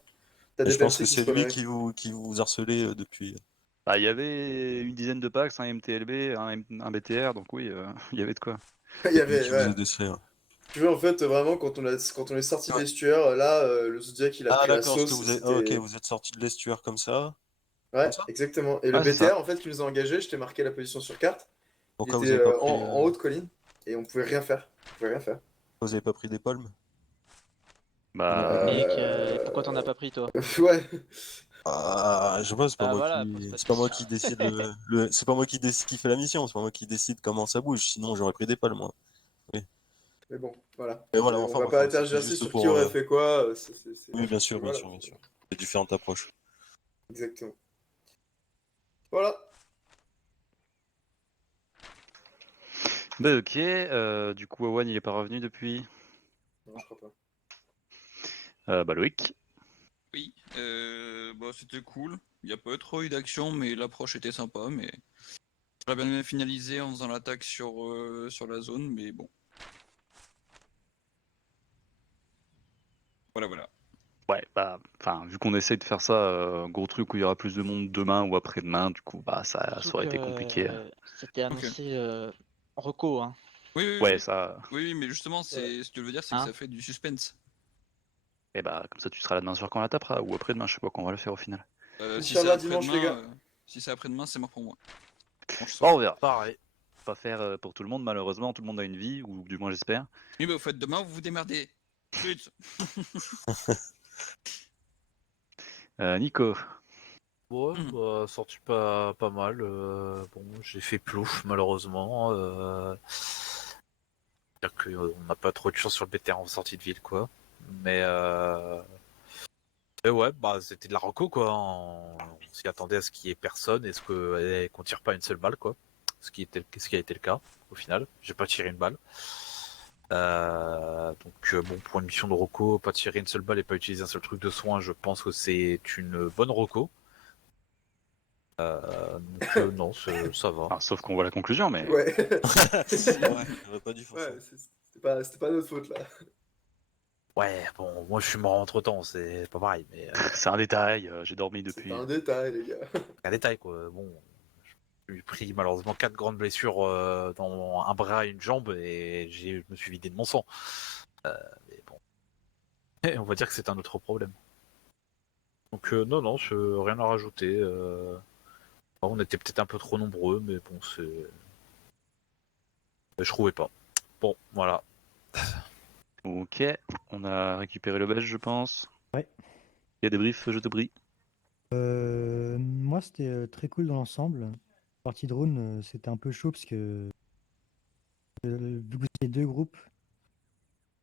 T'as Et des je pense PMC que qui c'est se lui connaissent. qui vous harcelait depuis. Bah, il y avait une dizaine de packs, un MTLB, un BTR, donc oui, il y avait de quoi. Il y avait, qui vous a ouais. décelé, ouais. Tu vois, en fait, vraiment, quand on est sorti de l'estuaire, là, le Zodiac, il a Ah pris la d'accord, parce que sauce. vous êtes... ah, ok, vous êtes sorti de l'estuaire comme ça. Ouais, Comme ça exactement. Et le Ah, c'est BTR, ça. en fait, qui nous a engagés, je t'ai marqué la position sur carte. Pourquoi Il vous était avez pas pris, en haut de colline et on pouvait rien faire. On pouvait rien faire. Vous avez pas pris des palmes? Bah. Pourquoi t'en as pas pris toi? Ouais. Ah, je sais pas, c'est pas Ah, moi voilà, qui, pose pas de c'est pas moi questions. qui décide c'est pas moi qui décide qui fait la mission, c'est pas moi qui décide comment ça bouge. Sinon, j'aurais pris des palmes, moi. Oui. Mais bon, voilà. Mais voilà, On enfin, va bref, pas c'était tergiverser juste sur pour, qui aurait fait quoi. Oui, bien sûr, bien voilà. sûr, bien sûr. Il y a différentes approches. Exactement. Voilà. Bah, ok, du coup, Owen, il est pas revenu depuis. Non, je crois pas. Bah, Loïc. Oui, bah, c'était cool. Il n'y a pas trop eu d'action, mais l'approche était sympa. Mais j'aurais bien finalisé en faisant l'attaque sur la zone, mais bon. Voilà. Ouais, bah, enfin, vu qu'on essaye de faire ça, gros truc où il y aura plus de monde demain ou après-demain, du coup, bah, ça aurait été compliqué. C'était annoncé reco, hein. Ouais, ça. Oui, mais justement, ce que je veux dire, c'est que ça fait du suspense. Et bah, comme ça, tu seras là demain soir quand on la tapera, ou après-demain, je sais pas quand on va le faire au final. Si c'est après-demain, si c'est après-demain, c'est mort pour moi. Bon, on verra. Pareil. Pas faire pour tout le monde, malheureusement, tout le monde a une vie, ou du moins j'espère. Oui, bah, au fait, demain, vous vous démerdez. Suite. Nico. Ouais, bah, sorti pas mal. Bon, j'ai fait plouf, malheureusement. C'est-à-dire qu'on n'a pas trop de chance sur le BTR en sortie de ville, quoi. Mais, mais ouais, bah, c'était de la reco, quoi. On s'y attendait à ce qu'il y ait personne et qu'on tire pas une seule balle, quoi. Ce qui a été le cas, au final. J'ai pas tiré une balle. Donc bon, pour une mission de reco, pas tirer une seule balle et pas utiliser un seul truc de soin, je pense que c'est une bonne reco. Donc non, ça va. Enfin, sauf qu'on voit la conclusion, mais. Ouais. J'aurais pas dû faire ça. Ouais, c'était pas notre faute là. Ouais, bon, moi je suis mort entre temps, c'est pas pareil, mais. C'est un détail, j'ai dormi depuis. C'est un détail, les gars. Un détail, quoi. Bon, j'ai pris malheureusement 4 grandes blessures dans un bras et une jambe et je me suis vidé de mon sang. Mais bon. Et on va dire que c'est un autre problème. Donc non, rien à rajouter. On était peut-être un peu trop nombreux, mais bon, je trouvais pas. Bon, voilà. Ok, on a récupéré le badge, je pense. Ouais. Il y a des briefs, je te prie. Moi, c'était très cool dans l'ensemble. La partie drone, c'était un peu chaud parce que vu que vous étiez deux groupes, à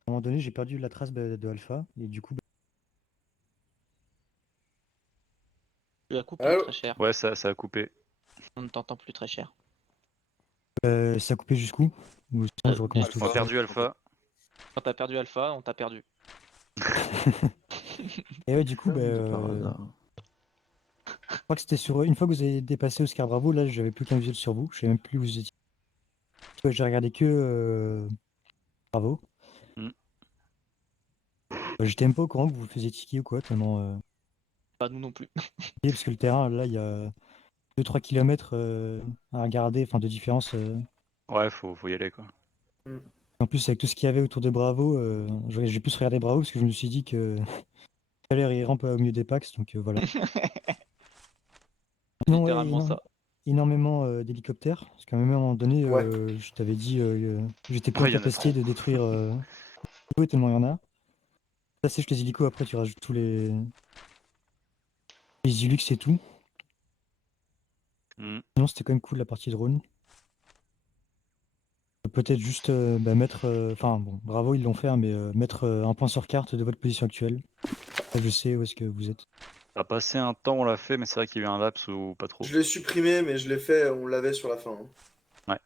un moment donné, j'ai perdu la trace de Alpha et du coup, Tu as coupé Allô très cher. Ouais, ça a coupé. On ne t'entend plus très cher. ça a coupé jusqu'où? Ou sinon, je recommence tout. On a perdu Alpha. Quand t'as perdu Alpha, on t'a perdu. Et ouais, du coup, je crois que c'était sur. Une fois que vous avez dépassé Oscar Bravo, là, j'avais plus qu'un visuel sur vous. Je savais même plus où vous étiez. Ouais, j'ai regardé que Bravo. Mm. J'étais même pas au courant que vous vous faisiez ticker ou quoi, tellement. Pas nous non plus. Parce que le terrain, là, il y a 2-3 km à regarder, enfin de différence. Ouais, faut y aller, quoi. En plus, avec tout ce qu'il y avait autour de Bravo, j'ai plus regardé Bravo parce que je me suis dit que fallait il rampe au milieu des packs, donc voilà. Non, ouais, Littéralement ça. énormément d'hélicoptères, parce qu'à un moment donné, je t'avais dit, j'étais plus Ouais, y en a incapacité trop. de détruire tellement il y en a. Ça sèche les hélicos, après tu rajoutes tous les Ilux et tout. Mm. Non, c'était quand même cool la partie drone. Peut-être juste mettre, enfin bon, Bravo ils l'ont fait, hein, mais mettre un point sur carte de votre position actuelle. Là, je sais où est-ce que vous êtes. Ça a passé un temps, on l'a fait, mais c'est vrai qu'il y a eu un laps ou pas trop. Je l'ai supprimé, mais je l'ai fait, on l'avait sur la fin. Hein. Ouais.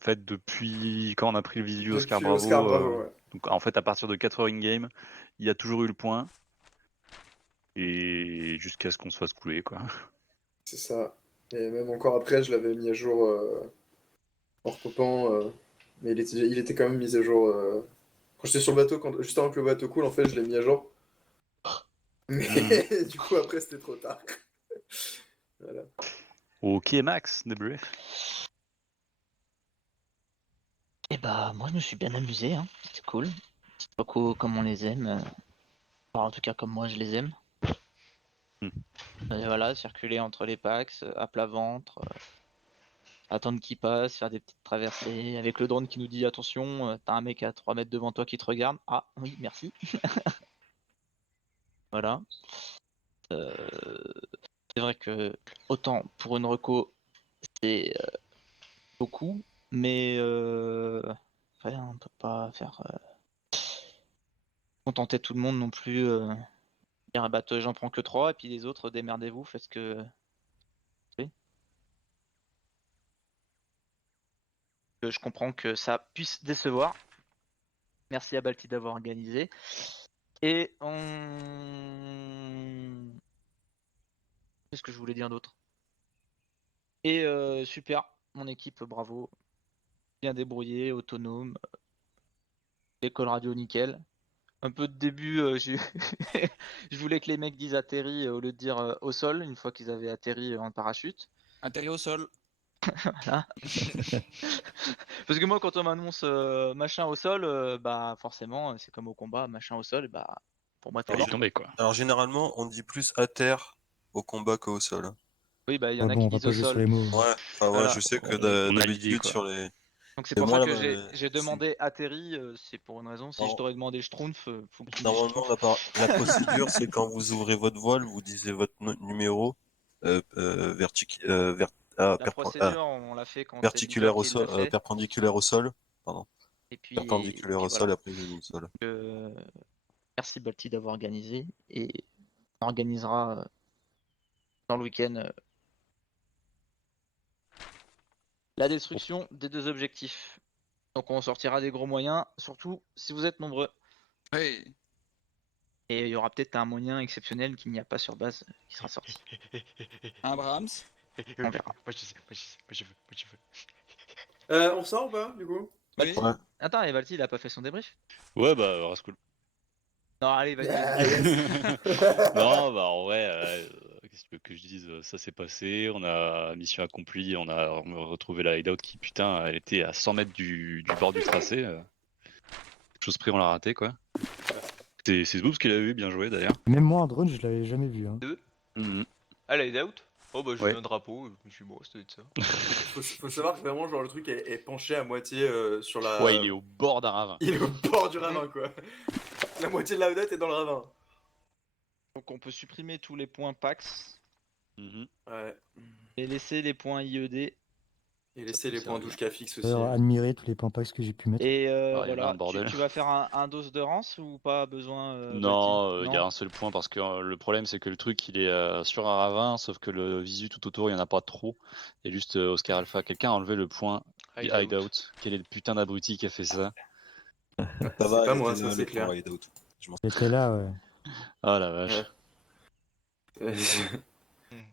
En fait, depuis quand on a pris le visu Depuis Oscar Bravo, Oscar Bravo, ouais. donc en fait, à partir de 4 heures in-game, il y a toujours eu le point. Et jusqu'à ce qu'on se fasse couler, quoi. C'est ça. Et même encore après, je l'avais mis à jour en recoupant. Mais il était quand même mis à jour. Quand j'étais sur le bateau, juste avant que le bateau coule, en fait, je l'ai mis à jour. Mais du coup, après, c'était trop tard. Voilà. Ok, Max, débrief. Et bah, moi je me suis bien amusé, hein. C'était cool. Petite reco comme on les aime. Enfin, en tout cas, comme moi je les aime. Et voilà, circuler entre les packs, à plat ventre, attendre qu'il passe, faire des petites traversées, avec le drone qui nous dit attention, t'as un mec à 3 mètres devant toi qui te regarde. Ah oui, merci. Voilà. C'est vrai que autant pour une reco, c'est beaucoup, mais ouais, on peut pas faire contenter tout le monde non plus. Dire bah j'en prends que 3 et puis les autres démerdez-vous, faites ce que. Je comprends que ça puisse décevoir. Merci à Balti d'avoir organisé. Et on. Qu'est-ce que je voulais dire d'autre? Et super, mon équipe, bravo. Bien débrouillé, autonome. École radio nickel. Un peu de début, je voulais que les mecs disent atterri au lieu de dire au sol, une fois qu'ils avaient atterri en parachute. Atterri au sol. Voilà. Parce que moi, quand on m'annonce machin au sol, bah forcément, c'est comme au combat, machin au sol, bah pour moi, t'es mort. Quoi. Alors généralement, on dit plus à terre au combat qu'au sol. Oui, bah il y en a bon, qui on va disent pas au jouer sur sol. les mots. Ouais, enfin, Voilà. ouais, je sais que On a l'idée, d'habitude quoi. sur les Donc c'est Et pour moi, ça là, que j'ai demandé atterri, c'est pour une raison. Si je t'aurais demandé Schtroumpf, faut que tu me dises Normalement, la procédure, c'est quand vous ouvrez votre voile, vous disiez votre numéro La procédure, on l'a fait quand c'est le leader verticulaire au qui sol, l'a fait. perpendiculaire au sol, pardon. Et puis, Perpendiculaire au sol, voilà. après genou au sol. Merci Balti d'avoir organisé et on organisera dans le week-end la destruction des 2 objectifs. Donc on sortira des gros moyens, surtout si vous êtes nombreux. Hey. Et il y aura peut-être un moyen exceptionnel qu'il n'y a pas sur base qui sera sorti. Un Brahms. On verra. Moi je veux. On sort ou pas, du coup? Oui. Ouais. Attends, et Balti il a pas fait son débrief? Ouais, bah, reste cool. Non, allez, vas-y. Non, bah, en vrai, qu'est-ce que tu veux que je dise? Ça s'est passé, on a mission accomplie, on a retrouvé la hideout qui, putain, elle était à 100 mètres du bord du tracé. Chose pris, on l'a raté, quoi. C'est Zboops qui l'a vu, bien joué d'ailleurs. Même moi, un drone, je l'avais jamais vu. Hein. Ah, la hideout? Oh bah j'ai Ouais. vu un drapeau, je me suis dit bon, c'était ça. Faut savoir que vraiment, genre, le truc est penché à moitié sur la. Ouais, il est au bord d'un ravin. Il est au bord du ravin, quoi. La moitié de la vedette est dans le ravin. Donc on peut supprimer tous les points PAX Ouais. et laisser les points IED. Et laisser les points douche fixe aussi. D'ailleurs, admirer tous les points packs que j'ai pu mettre. Et Ah, il y avait voilà, un bordel. tu vas faire un dose de rance ou pas besoin Non, Balti il y a un seul point parce que le problème c'est que le truc il est sur un ravin, sauf que le visu tout autour il y en a pas trop. Il y a juste Oscar Alpha. Quelqu'un a enlevé le point hideout. Quel est le putain d'abruti qui a fait ça? Ça va, pas il moi, était ça, là, c'est le clair. point hideout. Je m'en J'étais là, ouais. Ah la vache.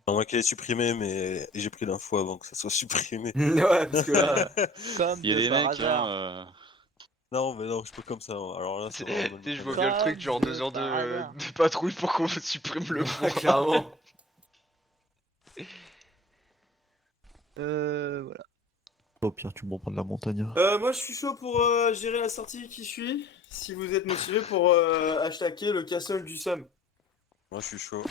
Pendant qu'elle est supprimée, mais j'ai pris l'info avant que ça soit supprimé. Ouais, parce que là. Comme Il y a de des par mecs, hasard. Non, mais non, je peux comme ça. Alors là, c'est vraiment. Je vois bien le truc, genre 2 heures de patrouille pour qu'on supprime le point. Clairement. Voilà. Au pire, tu me reprends de la montagne. Moi, je suis chaud pour gérer la sortie qui suit. Si vous êtes motivé pour attaquer le castle du Somme. Moi, je suis chaud.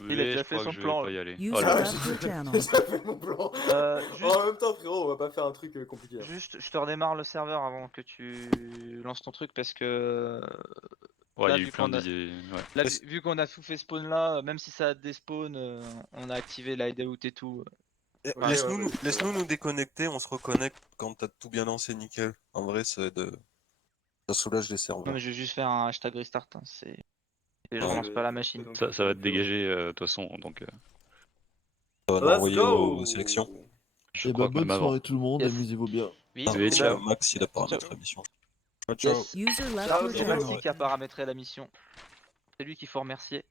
Il a déjà fait son plan. Pas y aller. User Oh là là. left your channel. Ça fait mon plan. En même temps, frérot, on va pas faire un truc compliqué. Juste, je te redémarre le serveur avant que tu lances ton truc parce que. Ouais, là, il y a eu vu plein qu'on a- d'idées. Ouais. Là, vu qu'on a tout fait spawn là, même si ça despawn, on a activé l'hideout et tout. Ouais, Laisse-nous nous déconnecter, on se reconnecte quand t'as tout bien lancé, nickel. En vrai, ça soulage les serveurs. Non, mais je vais juste faire un hashtag restart. Hein, et je Ouais, lance pas la machine. Ça va te dégager de toute façon. Donc, Ça va Let's l'envoyer go. aux sélections. je crois que même avant. tout le monde, Yes. amusez-vous bien. Oui, Ah, Oui, bah, ciao. Max, il a paramètré la mission. Ciao. Yes. User left Ciao, your C'est ciao. Maxi qui a paramétré la mission. C'est lui qu'il faut remercier.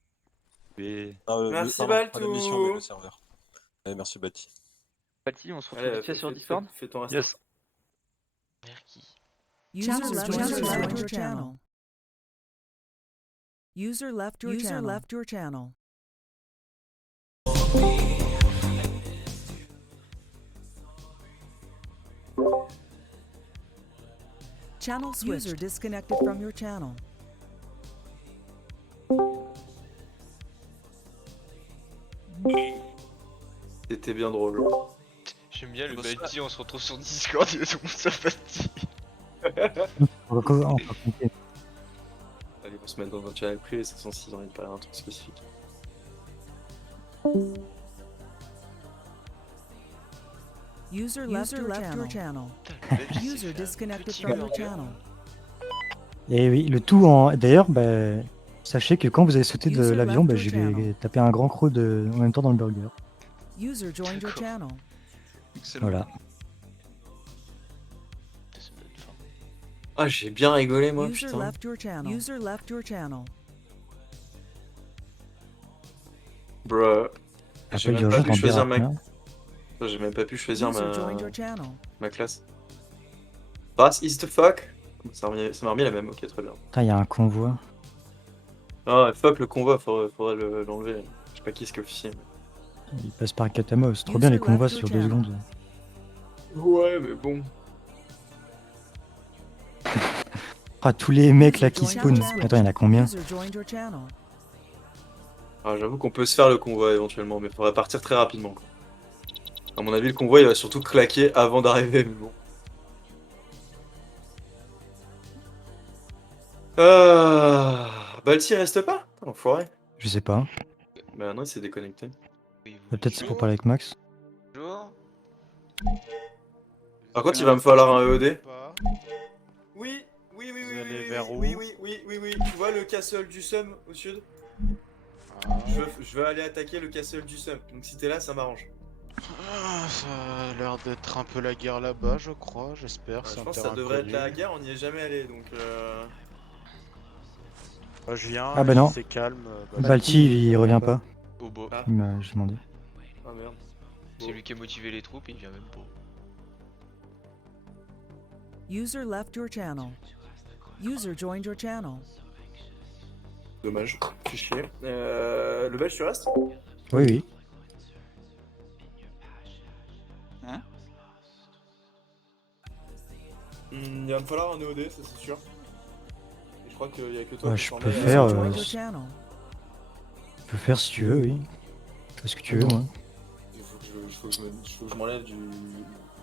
Et... Merci, pardon, pas la Baltou. mission, mais le serveur. Allez, merci, Bati. Balti, on se retrouve Allez, vite fait sur Discord. Fais ton restart. Yes. Merci. User left your channel. User left your channel. Channel switched. User disconnected from your channel. C'était bien drôle. J'aime bien le Balti, on se retrouve sur Discord, il y a tout le monde sur Balti. On va compter. Allez, on se met dans un channel privé, c'est censé en parler un truc spécifique. User left your channel. User disconnected from your channel. Et oui, le tout en. D'ailleurs, bah, sachez que quand vous avez sauté de User l'avion, left bah, your j'ai channel. tapé un grand croc en même temps dans le burger. User joined your channel. Excellent. Voilà. Ah, j'ai bien rigolé, moi, User putain. left your channel. User left your channel. Bruh. J'ai Appel même pas d'urgence pu en choisir Berac, ma... J'ai même pas pu choisir User joined your channel. ma classe. Pass is the fuck. Ça m'a remis la même, ok, très bien. Putain, il y a un convoi. Ah, fuck le convoi, faudrait l'enlever. Je sais pas qui est-ce qui est officier. Il passe par Katama. C'est trop bien les convois sur 2 secondes. Ouais, mais bon. Ah, tous les mecs là qui spawnent. Attends, il y en a combien? User joined your channel. Ah, j'avoue qu'on peut se faire le convoi éventuellement, mais faudrait partir très rapidement, quoi. À mon avis, le convoi il va surtout claquer avant d'arriver, mais bon. Balti reste pas? Enfoiré. Je sais pas. Bah non, il s'est déconnecté. Peut-être c'est pour parler avec Max. Bonjour. Par contre, il va me falloir un EOD. Pas. Oui, oui, oui, Vous oui, allez oui, vers oui, où oui, oui, oui, oui. Tu vois le castle du Sum au sud? Ah. Je veux aller attaquer le castle du Sum. Donc si t'es là, ça m'arrange. Ah, ça a l'air d'être un peu la guerre là-bas, je crois, j'espère. Je C'est un pense que terrain ça devrait être connu. la guerre, on n'y est jamais allé donc. Moi, je viens, Ah bah non. c'est calme. Balti, il revient pas. Bobo. Ah. Il m'a j'ai demandé. Ah merde. C'est lui qui a motivé les troupes, il vient même pas. User left your channel. User joined your channel. Dommage, je suis chier. Le belge, tu restes? Oui, oui. Hein? Il va me falloir un EOD, ça c'est sûr. Et je crois qu'il y a que toi qui Je t'en peux es. faire. Joined your channel. Je peux faire si tu veux, oui. Fais ce que tu veux, moi. Il faut que je m'enlève du.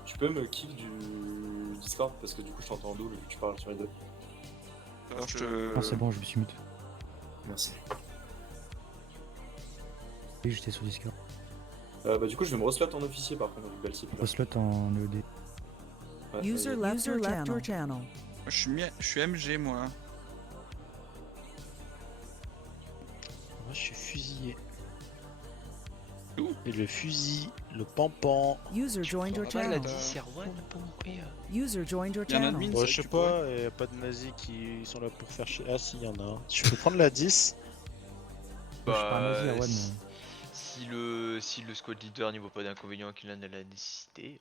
Tu peux me kick du Discord parce que du coup je t'entends en double vu que tu parles sur les deux. Alors, je te. Ah, c'est bon, je me suis mute. Merci. Oui, j'étais sur Discord. Bah du coup je vais me reslot en officier par contre avec Balti. Reslot en EOD. Ouais, User vas-y. left your channel. Je suis MG, moi. Moi, je suis fusillé. Et le fusil, le pampan. User joined your Elle channel. a dit Serwan, pas compris. User joined your Il y en a channel. admin, Bon, ça, je sais tu pas, y a pas de nazis qui sont là pour faire chier. Ah, si, y en a un. Je peux prendre la 10. Moi, je suis pas un nazi, Bah, Erwan, si le squad leader n'y voit pas d'inconvénient qu'il en a la nécessité.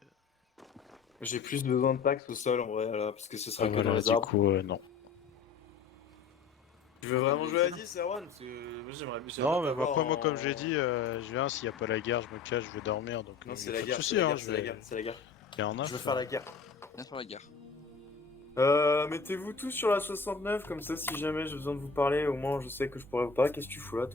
J'ai plus besoin de packs au sol en vrai là parce que ce sera Ah, que voilà, dans les du arbres. coup, non. Tu veux vraiment jouer à 10 Erwan? Parce que moi j'aimerais Non, mais t'avoir après, moi, en- comme j'ai dit, je viens, s'il y a pas la guerre, je me cache, je vais dormir. Donc, Non, c'est y a la pas de guerre, souci, c'est la hein, guerre, je c'est la vais. guerre, c'est la guerre. Il y en a. Je veux faire la guerre. Viens sur la guerre. Mettez-vous tous sur la 69 comme ça si jamais j'ai besoin de vous parler au moins je sais que je pourrais vous parler. Qu'est-ce que tu fous là toi?